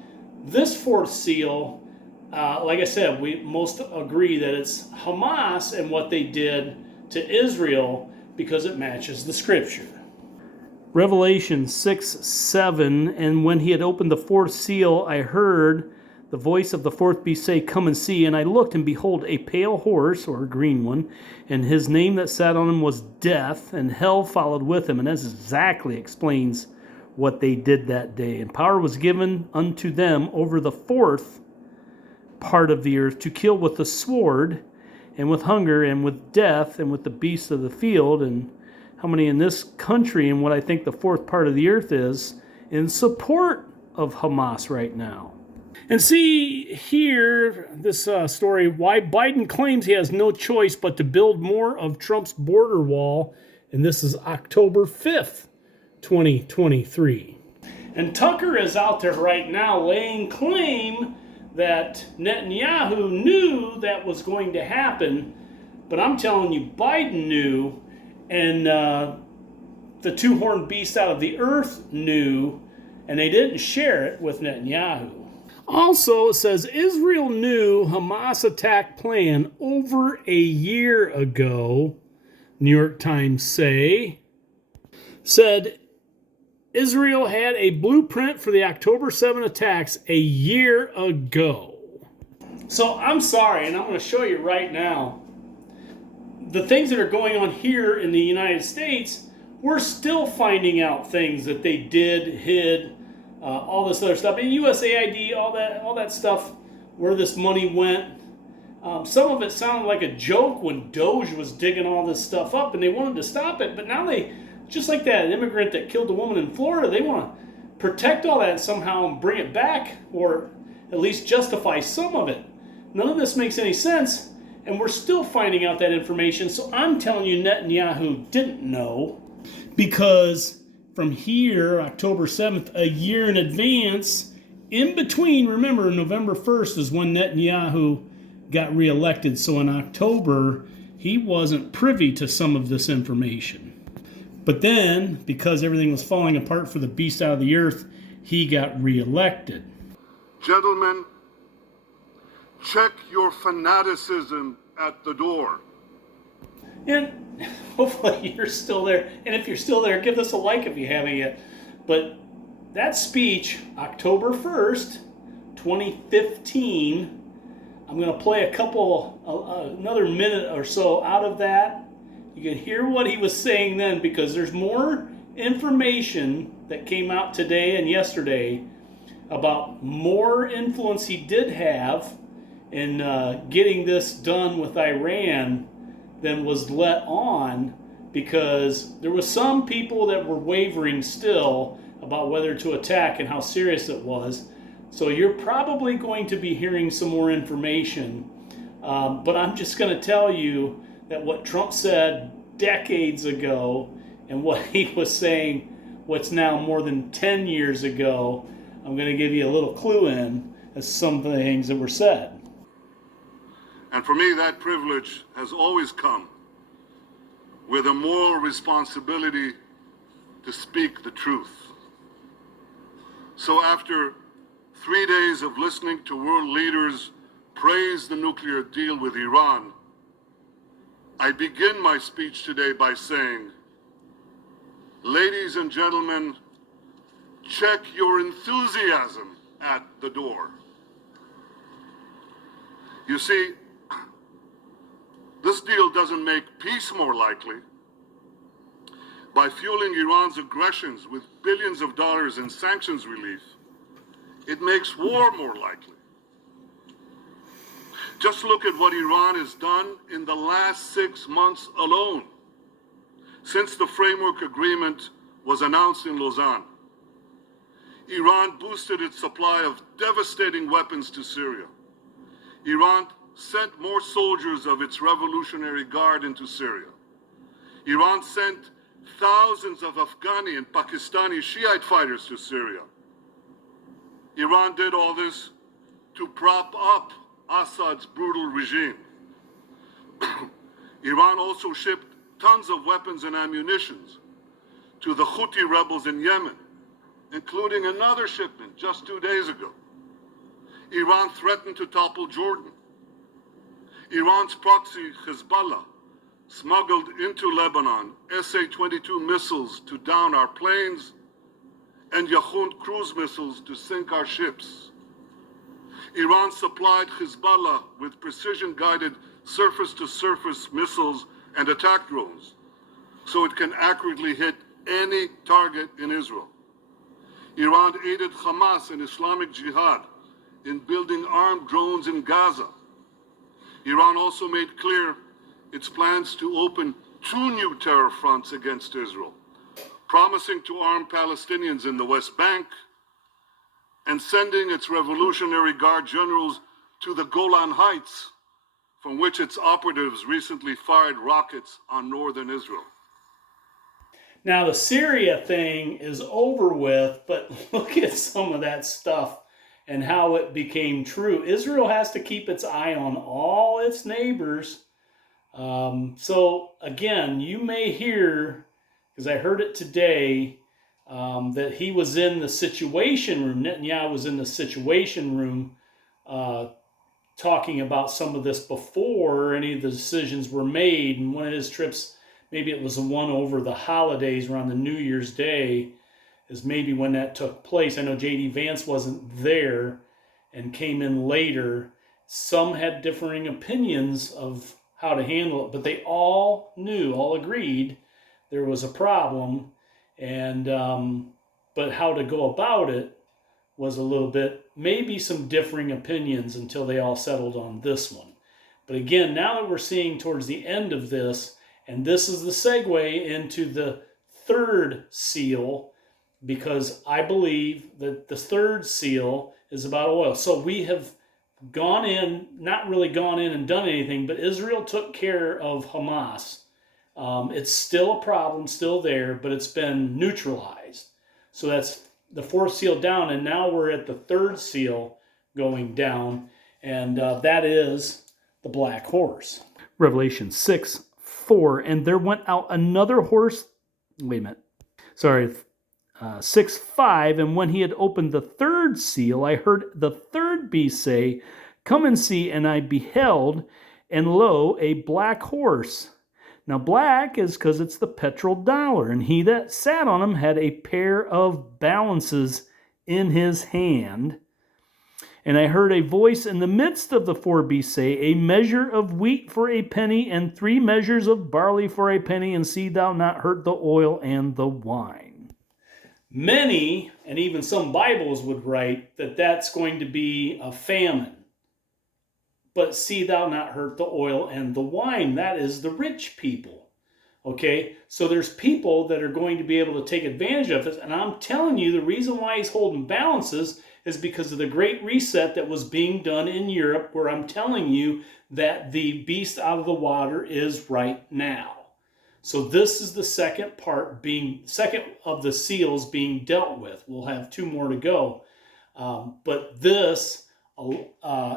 This fourth seal, like I said, we most agree that it's Hamas and what they did to Israel because it matches the scripture. Revelation 6:7, and when he had opened the fourth seal, I heard the voice of the fourth beast say, "Come and see." And I looked, and behold, a pale horse, or a green one, and his name that sat on him was Death, and hell followed with him. And that exactly explains what they did that day. And power was given unto them over the fourth part of the earth to kill with the sword, and with hunger, and with death, and with the beasts of the field. And how many in this country, and what I think the fourth part of the earth is, in support of Hamas right now. And see here, this story, why Biden claims he has no choice but to build more of Trump's border wall. And this is October 5th, 2023. And Tucker is out there right now laying claim that Netanyahu knew that was going to happen. But I'm telling you, Biden knew, and the two-horned beast out of the earth knew, and they didn't share it with Netanyahu. Also, it says Israel knew Hamas attack plan over a year ago. New York Times said Israel had a blueprint for the October 7 attacks a year ago. So I'm sorry, and I'm going to show you right now. The things that are going on here in the United States, we're still finding out things that they did, hid, all this other stuff. And USAID, all that stuff, where this money went. Some of it sounded like a joke when Doge was digging all this stuff up and they wanted to stop it. But now they, just like that immigrant that killed the woman in Florida, they want to protect all that somehow and bring it back, or at least justify some of it. None of this makes any sense, and we're still finding out that information. So I'm telling you, Netanyahu didn't know, because from here, October 7th, a year in advance, in between, remember, November 1st is when Netanyahu got reelected. So in October, he wasn't privy to some of this information. But then, because everything was falling apart for the beast out of the earth, he got reelected. Gentlemen, check your fanaticism at the door. And hopefully you're still there. And if you're still there, give us a like if you haven't yet. But that speech, October 1st, 2015, I'm going to play another minute or so out of that. You can hear what he was saying then, because there's more information that came out today and yesterday about more influence he did have in getting this done with Iran than was let on, because there was some people that were wavering still about whether to attack and how serious it was. So you're probably going to be hearing some more information. But I'm just going to tell you that what Trump said decades ago and what he was saying what's now more than 10 years ago, I'm going to give you a little clue in. as some of the things that were said. And for me, that privilege has always come with a moral responsibility to speak the truth. So after 3 days of listening to world leaders praise the nuclear deal with Iran, I begin my speech today by saying, ladies and gentlemen, check your enthusiasm at the door. You see, this deal doesn't make peace more likely. By fueling Iran's aggressions with billions of dollars in sanctions relief, it makes war more likely. Just look at what Iran has done in the last 6 months alone, since the framework agreement was announced in Lausanne. Iran boosted its supply of devastating weapons to Syria. Iran sent more soldiers of its Revolutionary Guard into Syria. Iran sent thousands of Afghani and Pakistani Shiite fighters to Syria. Iran did all this to prop up Assad's brutal regime. Iran also shipped tons of weapons and ammunitions to the Houthi rebels in Yemen, including another shipment just 2 days ago. Iran threatened to topple Jordan. Iran's proxy, Hezbollah, smuggled into Lebanon SA-22 missiles to down our planes and Yahoun cruise missiles to sink our ships. Iran supplied Hezbollah with precision-guided surface-to-surface missiles and attack drones so it can accurately hit any target in Israel. Iran aided Hamas and Islamic Jihad in building armed drones in Gaza. Iran also made clear its plans to open 2 new terror fronts against Israel, promising to arm Palestinians in the West Bank and sending its Revolutionary Guard generals to the Golan Heights, from which its operatives recently fired rockets on northern Israel. Now, the Syria thing is over with, but look at some of that stuff and how it became true. Israel has to keep its eye on all its neighbors. So, again, you may hear, because I heard it today, that he was in the Situation Room, Netanyahu was in the Situation Room talking about some of this before any of the decisions were made. And one of his trips, maybe it was the one over the holidays around the New Year's Day, is maybe when that took place. I know J.D. Vance wasn't there and came in later. Some had differing opinions of how to handle it, but they all agreed there was a problem, and but how to go about it was a little bit, maybe some differing opinions until they all settled on this one. But again, now that we're seeing towards the end of this, and this is the segue into the third seal, because I believe that the third seal is about oil. So we have gone in, not really gone in and done anything, but Israel took care of Hamas. It's still a problem, still there, but it's been neutralized. So that's the fourth seal down, and now we're at the third seal going down, and that is the black horse. Revelation 6:4, and there went out another horse, 6:5, and when he had opened the third seal, I heard the third beast say, "Come and see," and I beheld, and lo, a black horse. Now black is because it's the petrodollar, and he that sat on him had a pair of balances in his hand. And I heard a voice in the midst of the four beasts say, "A measure of wheat for a penny, and 3 measures of barley for a penny, and see thou not hurt the oil and the wine." Many, and even some Bibles would write that that's going to be a famine. But see thou not hurt the oil and the wine. That is the rich people. Okay? So there's people that are going to be able to take advantage of this. And I'm telling you, the reason why he's holding balances is because of the great reset that was being done in Europe, where I'm telling you that the beast out of the water is right now. So this is the second of the seals being dealt with. We'll have 2 more to go. But this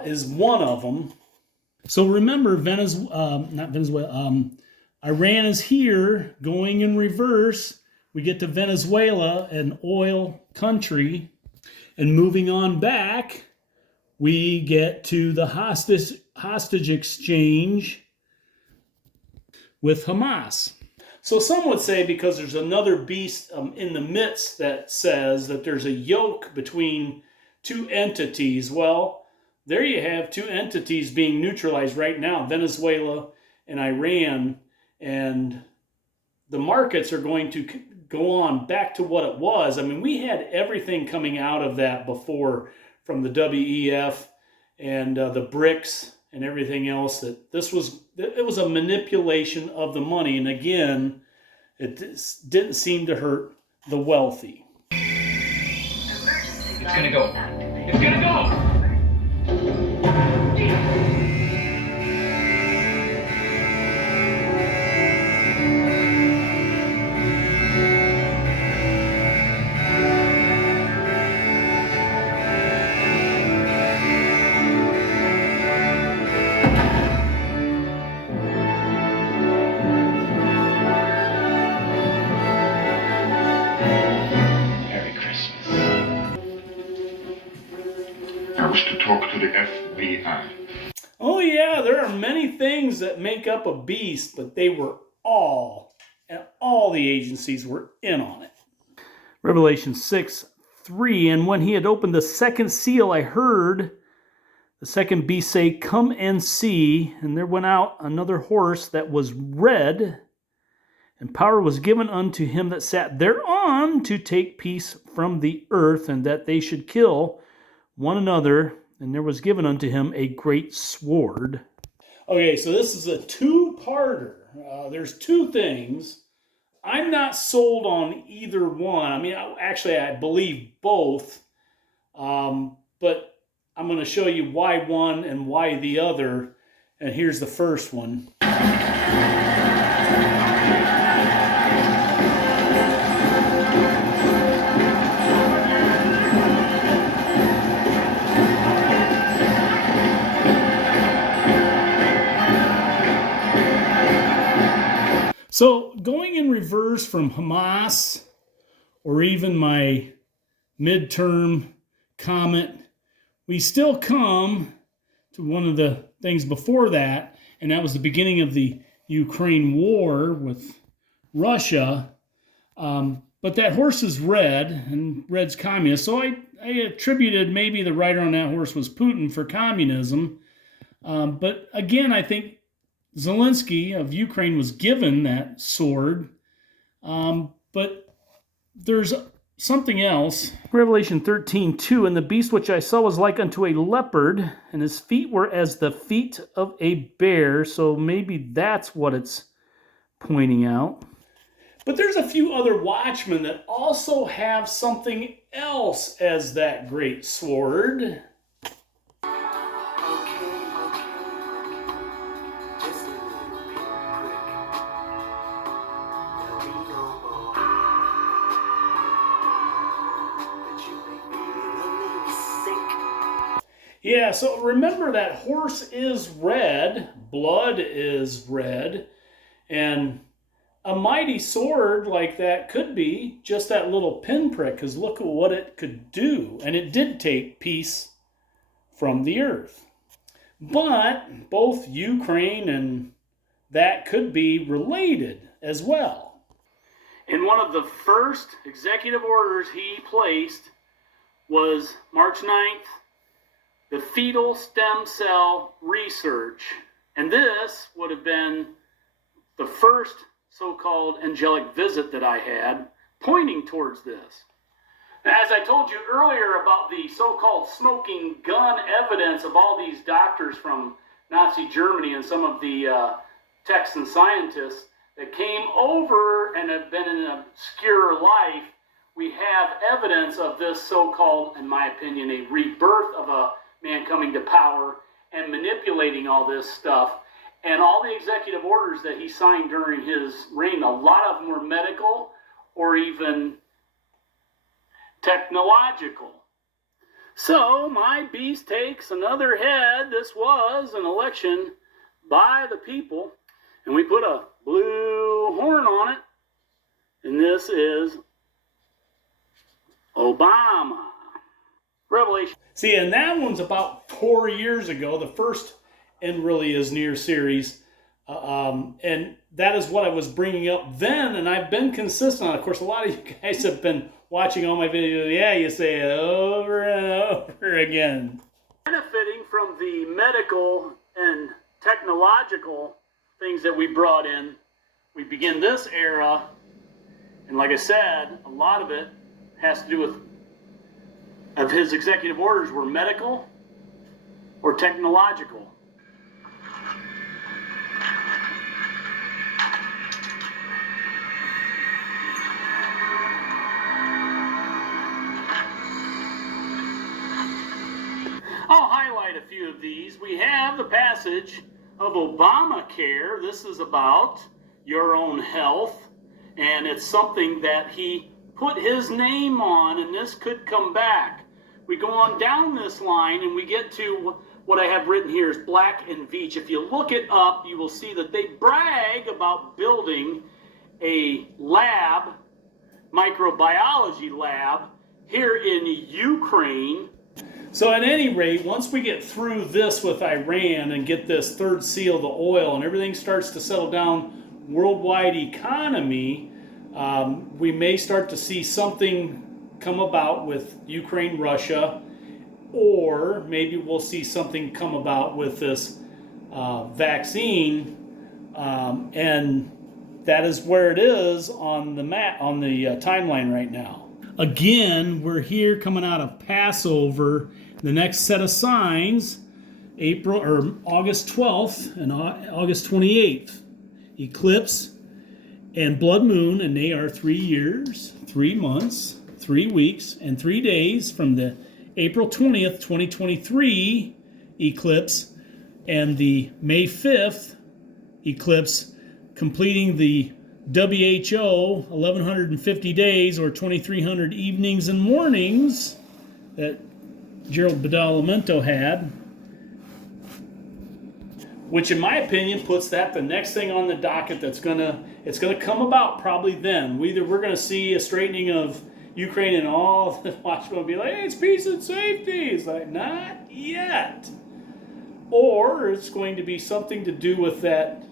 is one of them. So remember, Iran is here, going in reverse. We get to Venezuela, an oil country, and moving on back, we get to the hostage exchange with Hamas. So some would say because there's another beast in the midst that says that there's a yoke between two entities. Well, there you have two entities being neutralized right now, Venezuela and Iran, and the markets are going to go on back to what it was. I mean, we had everything coming out of that before from the WEF and the BRICS and everything else, that it was a manipulation of the money. And again, it didn't seem to hurt the wealthy. It's gonna go. It's gonna go! I wish to talk to the FBI. Oh yeah, there are many things that make up a beast, but they were all the agencies were in on it. Revelation 6:3, and when he had opened the second seal, I heard the second beast say, "Come and see." And there went out another horse that was red, and power was given unto him that sat thereon to take peace from the earth, and that they should kill one another. And there was given unto him a great sword. Okay, so this is a two-parter. There's two things. I'm not sold on either one. I mean, I believe both. But I'm going to show you why one and why the other. And here's the first one. So going in reverse from Hamas, or even my midterm comment, we still come to one of the things before that, and that was the beginning of the Ukraine war with Russia. But that horse is red, and red's communist. So I attributed maybe the rider on that horse was Putin for communism. But again, I think Zelensky of Ukraine was given that sword. But there's something else. Revelation 13:2, and the beast which I saw was like unto a leopard, and his feet were as the feet of a bear. So maybe that's what it's pointing out. But there's a few other watchmen that also have something else as that great sword. Yeah, so remember that horse is red, blood is red, and a mighty sword like that could be just that little pinprick, because look at what it could do. And it did take peace from the earth. But both Ukraine and that could be related as well. And one of the first executive orders he placed was March 9th, the fetal stem cell research. And this would have been the first so-called angelic visit that I had pointing towards this. As I told you earlier about the so-called smoking gun evidence of all these doctors from Nazi Germany and some of the Texan scientists that came over and have been in an obscure life, we have evidence of this so-called, in my opinion, a rebirth of a man coming to power and manipulating all this stuff. And all the executive orders that he signed during his reign, a lot of them were medical or even technological. So my beast takes another head. This was an election by the people, and we put a blue horn on it, and this is Obama. Revelation. See, and that one's about 4 years ago, the first And Really Is Near series, and that is what I was bringing up then, and I've been consistent on it. Of course, a lot of you guys have been watching all my videos. Yeah, you say it over and over again. Benefiting from the medical and technological things that we brought in, we begin this era, and like I said, a lot of it has to do with his executive orders were medical or technological. I'll highlight a few of these. We have the passage of Obamacare. This is about your own health, and it's something that he put his name on, and this could come back. We go on down this line, and we get to what I have written here is Black and Veatch. If you look it up, you will see that they brag about building a lab, microbiology lab, here in Ukraine. So at any rate, once we get through this with Iran and get this third seal, the oil, and everything starts to settle down, worldwide economy, we may start to see something come about with Ukraine, Russia, or maybe we'll see something come about with this vaccine, and that is where it is on the map, on the timeline right now. Again, we're here coming out of Passover. The next set of signs, August 12th and August 28th. Eclipse and blood moon, and they are 3 years, 3 months, 3 weeks, and 3 days from the April 20th, 2023 eclipse and the May 5th eclipse, completing the WHO 1150 days or 2300 evenings and mornings that Gerald Badalamento had, which in my opinion puts that the next thing on the docket that's gonna come about probably then. We're gonna see a straightening of Ukraine, and all the watchmen will be like, hey, it's peace and safety. It's like, not yet. Or it's going to be something to do with that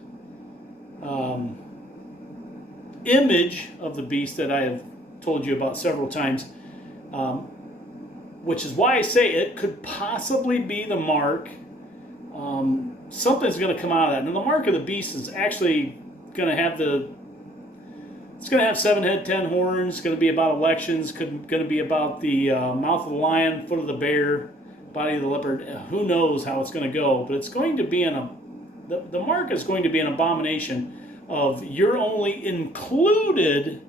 image of the beast that I have told you about several times, which is why I say it could possibly be the mark. Something's going to come out of that. And the mark of the beast is actually going to have it's going to have 7 head, 10 horns. It's going to be about elections. Going to be about the mouth of the lion, foot of the bear, body of the leopard. Who knows how it's going to go? But it's going to be the mark is going to be an abomination of you're only included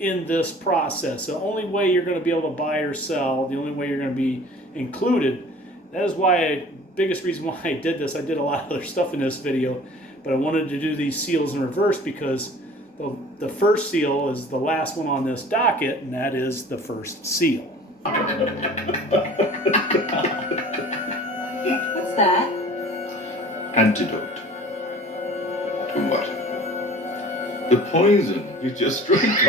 in this process. The only way you're going to be able to buy or sell, the only way you're going to be included. That is why, biggest reason why I did this. I did a lot of other stuff in this video, but I wanted to do these seals in reverse because the first seal is the last one on this docket, and that is the first seal. What's that? Antidote. To what? The poison you just drank.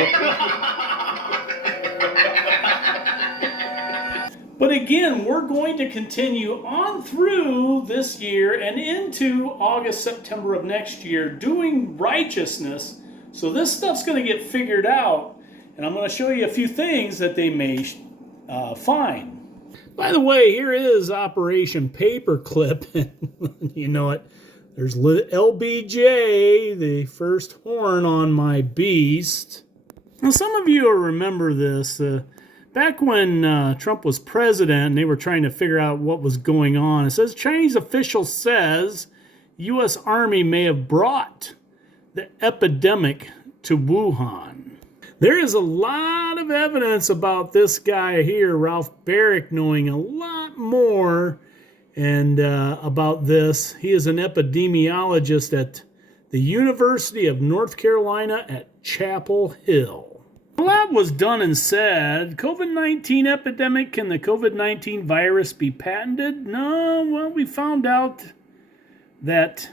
But again, we're going to continue on through this year and into August, September of next year doing righteousness. So this stuff's going to get figured out, and I'm going to show you a few things that they may find. By the way, here is Operation Paperclip. You know it. There's LBJ, the first horn on my beast. Now, some of you will remember this. Back when Trump was president and they were trying to figure out what was going on, it says Chinese official says U.S. Army may have brought the epidemic to Wuhan. There is a lot of evidence about this guy here, Ralph Barrick, knowing a lot more and about this. He is an epidemiologist at the University of North Carolina at Chapel Hill. Well, that was done and said. COVID-19 epidemic. Can the COVID-19 virus be patented? No. Well, we found out that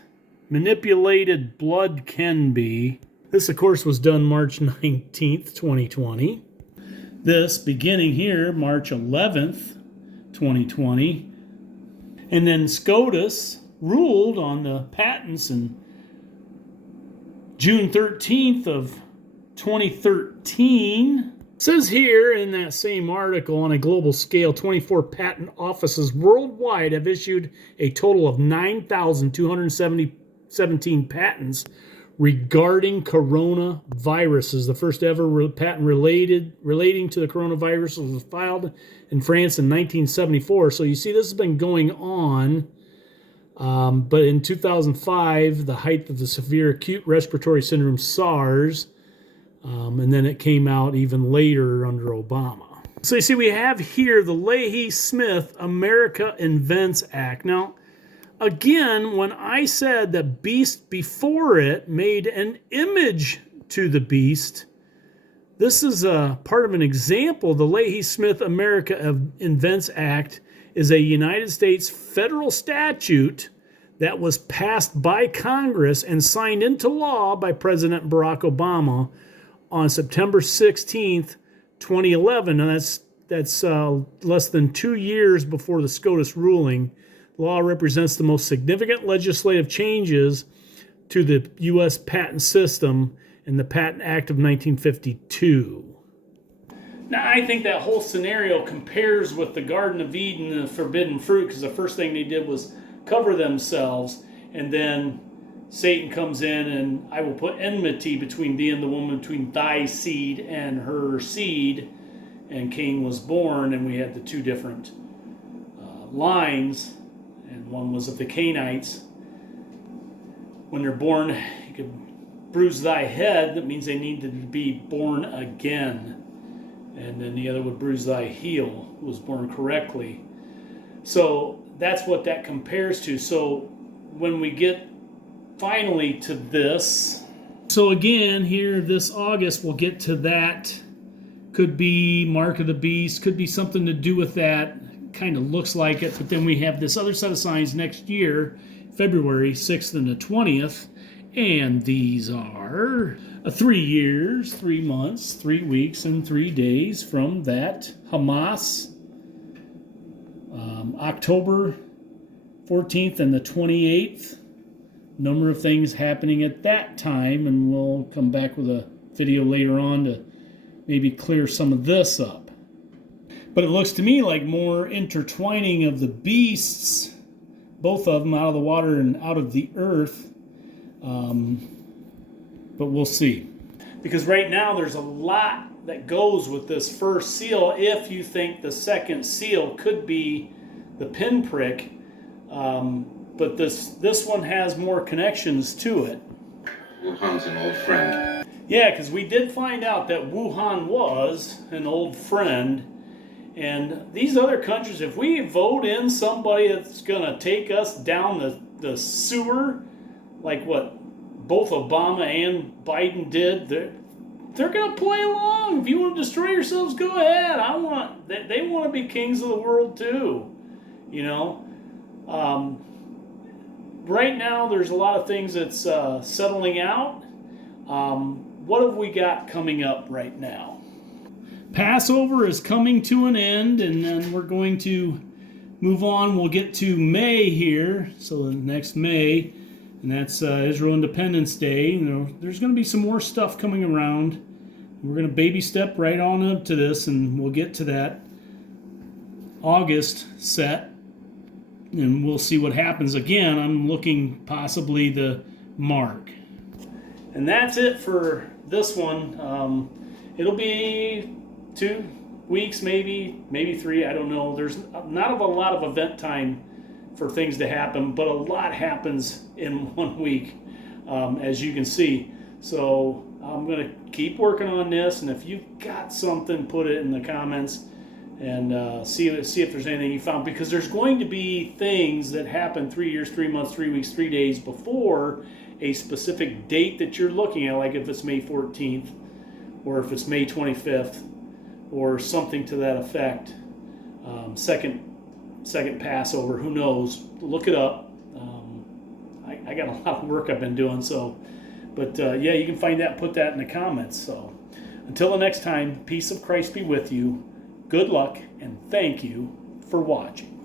manipulated blood can be. This, of course, was done March 19th, 2020. This beginning here, March 11th, 2020. And then SCOTUS ruled on the patents in June 13th of 2013. It says here in that same article, on a global scale, 24 patent offices worldwide have issued a total of 9,217 patents regarding coronaviruses. The first ever patent relating to the coronavirus was filed in France in 1974. So you see, this has been going on. But in 2005, the height of the severe acute respiratory syndrome, SARS, and then it came out even later under Obama. So you see, we have here the Leahy-Smith America Invents Act. Now, again, when I said that beast before it made an image to the beast, this is a part of an example. The Leahy-Smith America Invents Act is a United States federal statute that was passed by Congress and signed into law by President Barack Obama on September 16th, 2011. And that's less than 2 years before the SCOTUS ruling. The law represents the most significant legislative changes to the U.S. patent system in the Patent Act of 1952. Now, I think that whole scenario compares with the Garden of Eden and the forbidden fruit, because the first thing they did was cover themselves, and then Satan comes in, and I will put enmity between thee and the woman, between thy seed and her seed, and Cain was born, and we had the two different lines, and one was of the Cainites. When they're born, you could bruise thy head. That means they needed to be born again. And then the other would bruise thy heel, who was born correctly. So that's what that compares to. So when we get finally to this, so again here this August we'll get to that. Could be Mark of the Beast, could be something to do with that. Kind of looks like it, but then we have this other set of signs next year, February 6th and the 20th, and these are 3 years, 3 months, 3 weeks, and 3 days from that Hamas, October 14th and the 28th. Number of things happening at that time, and we'll come back with a video later on to maybe clear some of this up. But it looks to me like more intertwining of the beasts, both of them out of the water and out of the earth. But we'll see. Because right now there's a lot that goes with this first seal, if you think the second seal could be the pinprick. But this one has more connections to it. Wuhan's an old friend. Yeah, because we did find out that Wuhan was an old friend. And these other countries, if we vote in somebody that's going to take us down the sewer, like what both Obama and Biden did, they're going to play along. If you want to destroy yourselves, go ahead. They want to be kings of the world too, you know. Right now, there's a lot of things that's settling out. What have we got coming up right now? Passover is coming to an end, and then we're going to move on. We'll get to May here, so the next May, and that's Israel Independence Day. You know, there's going to be some more stuff coming around. We're going to baby step right on up to this, and we'll get to that August set, and we'll see what happens. Again, I'm looking possibly the mark. And that's it for this one. It'll be 2 weeks, maybe 3, I don't know. There's not a lot of event time for things to happen, but a lot happens in 1 week, as you can see. So I'm going to keep working on this, and if you've got something, put it in the comments, and see if there's anything you found, because there's going to be things that happen 3 years, 3 months, 3 weeks, 3 days before a specific date that you're looking at, like if it's May 14th, or if it's May 25th, or something to that effect. Second Passover, who knows? Look it up. I got a lot of work I've been doing, so. But yeah, you can find that, put that in the comments. So until the next time, peace of Christ be with you. Good luck, and thank you for watching.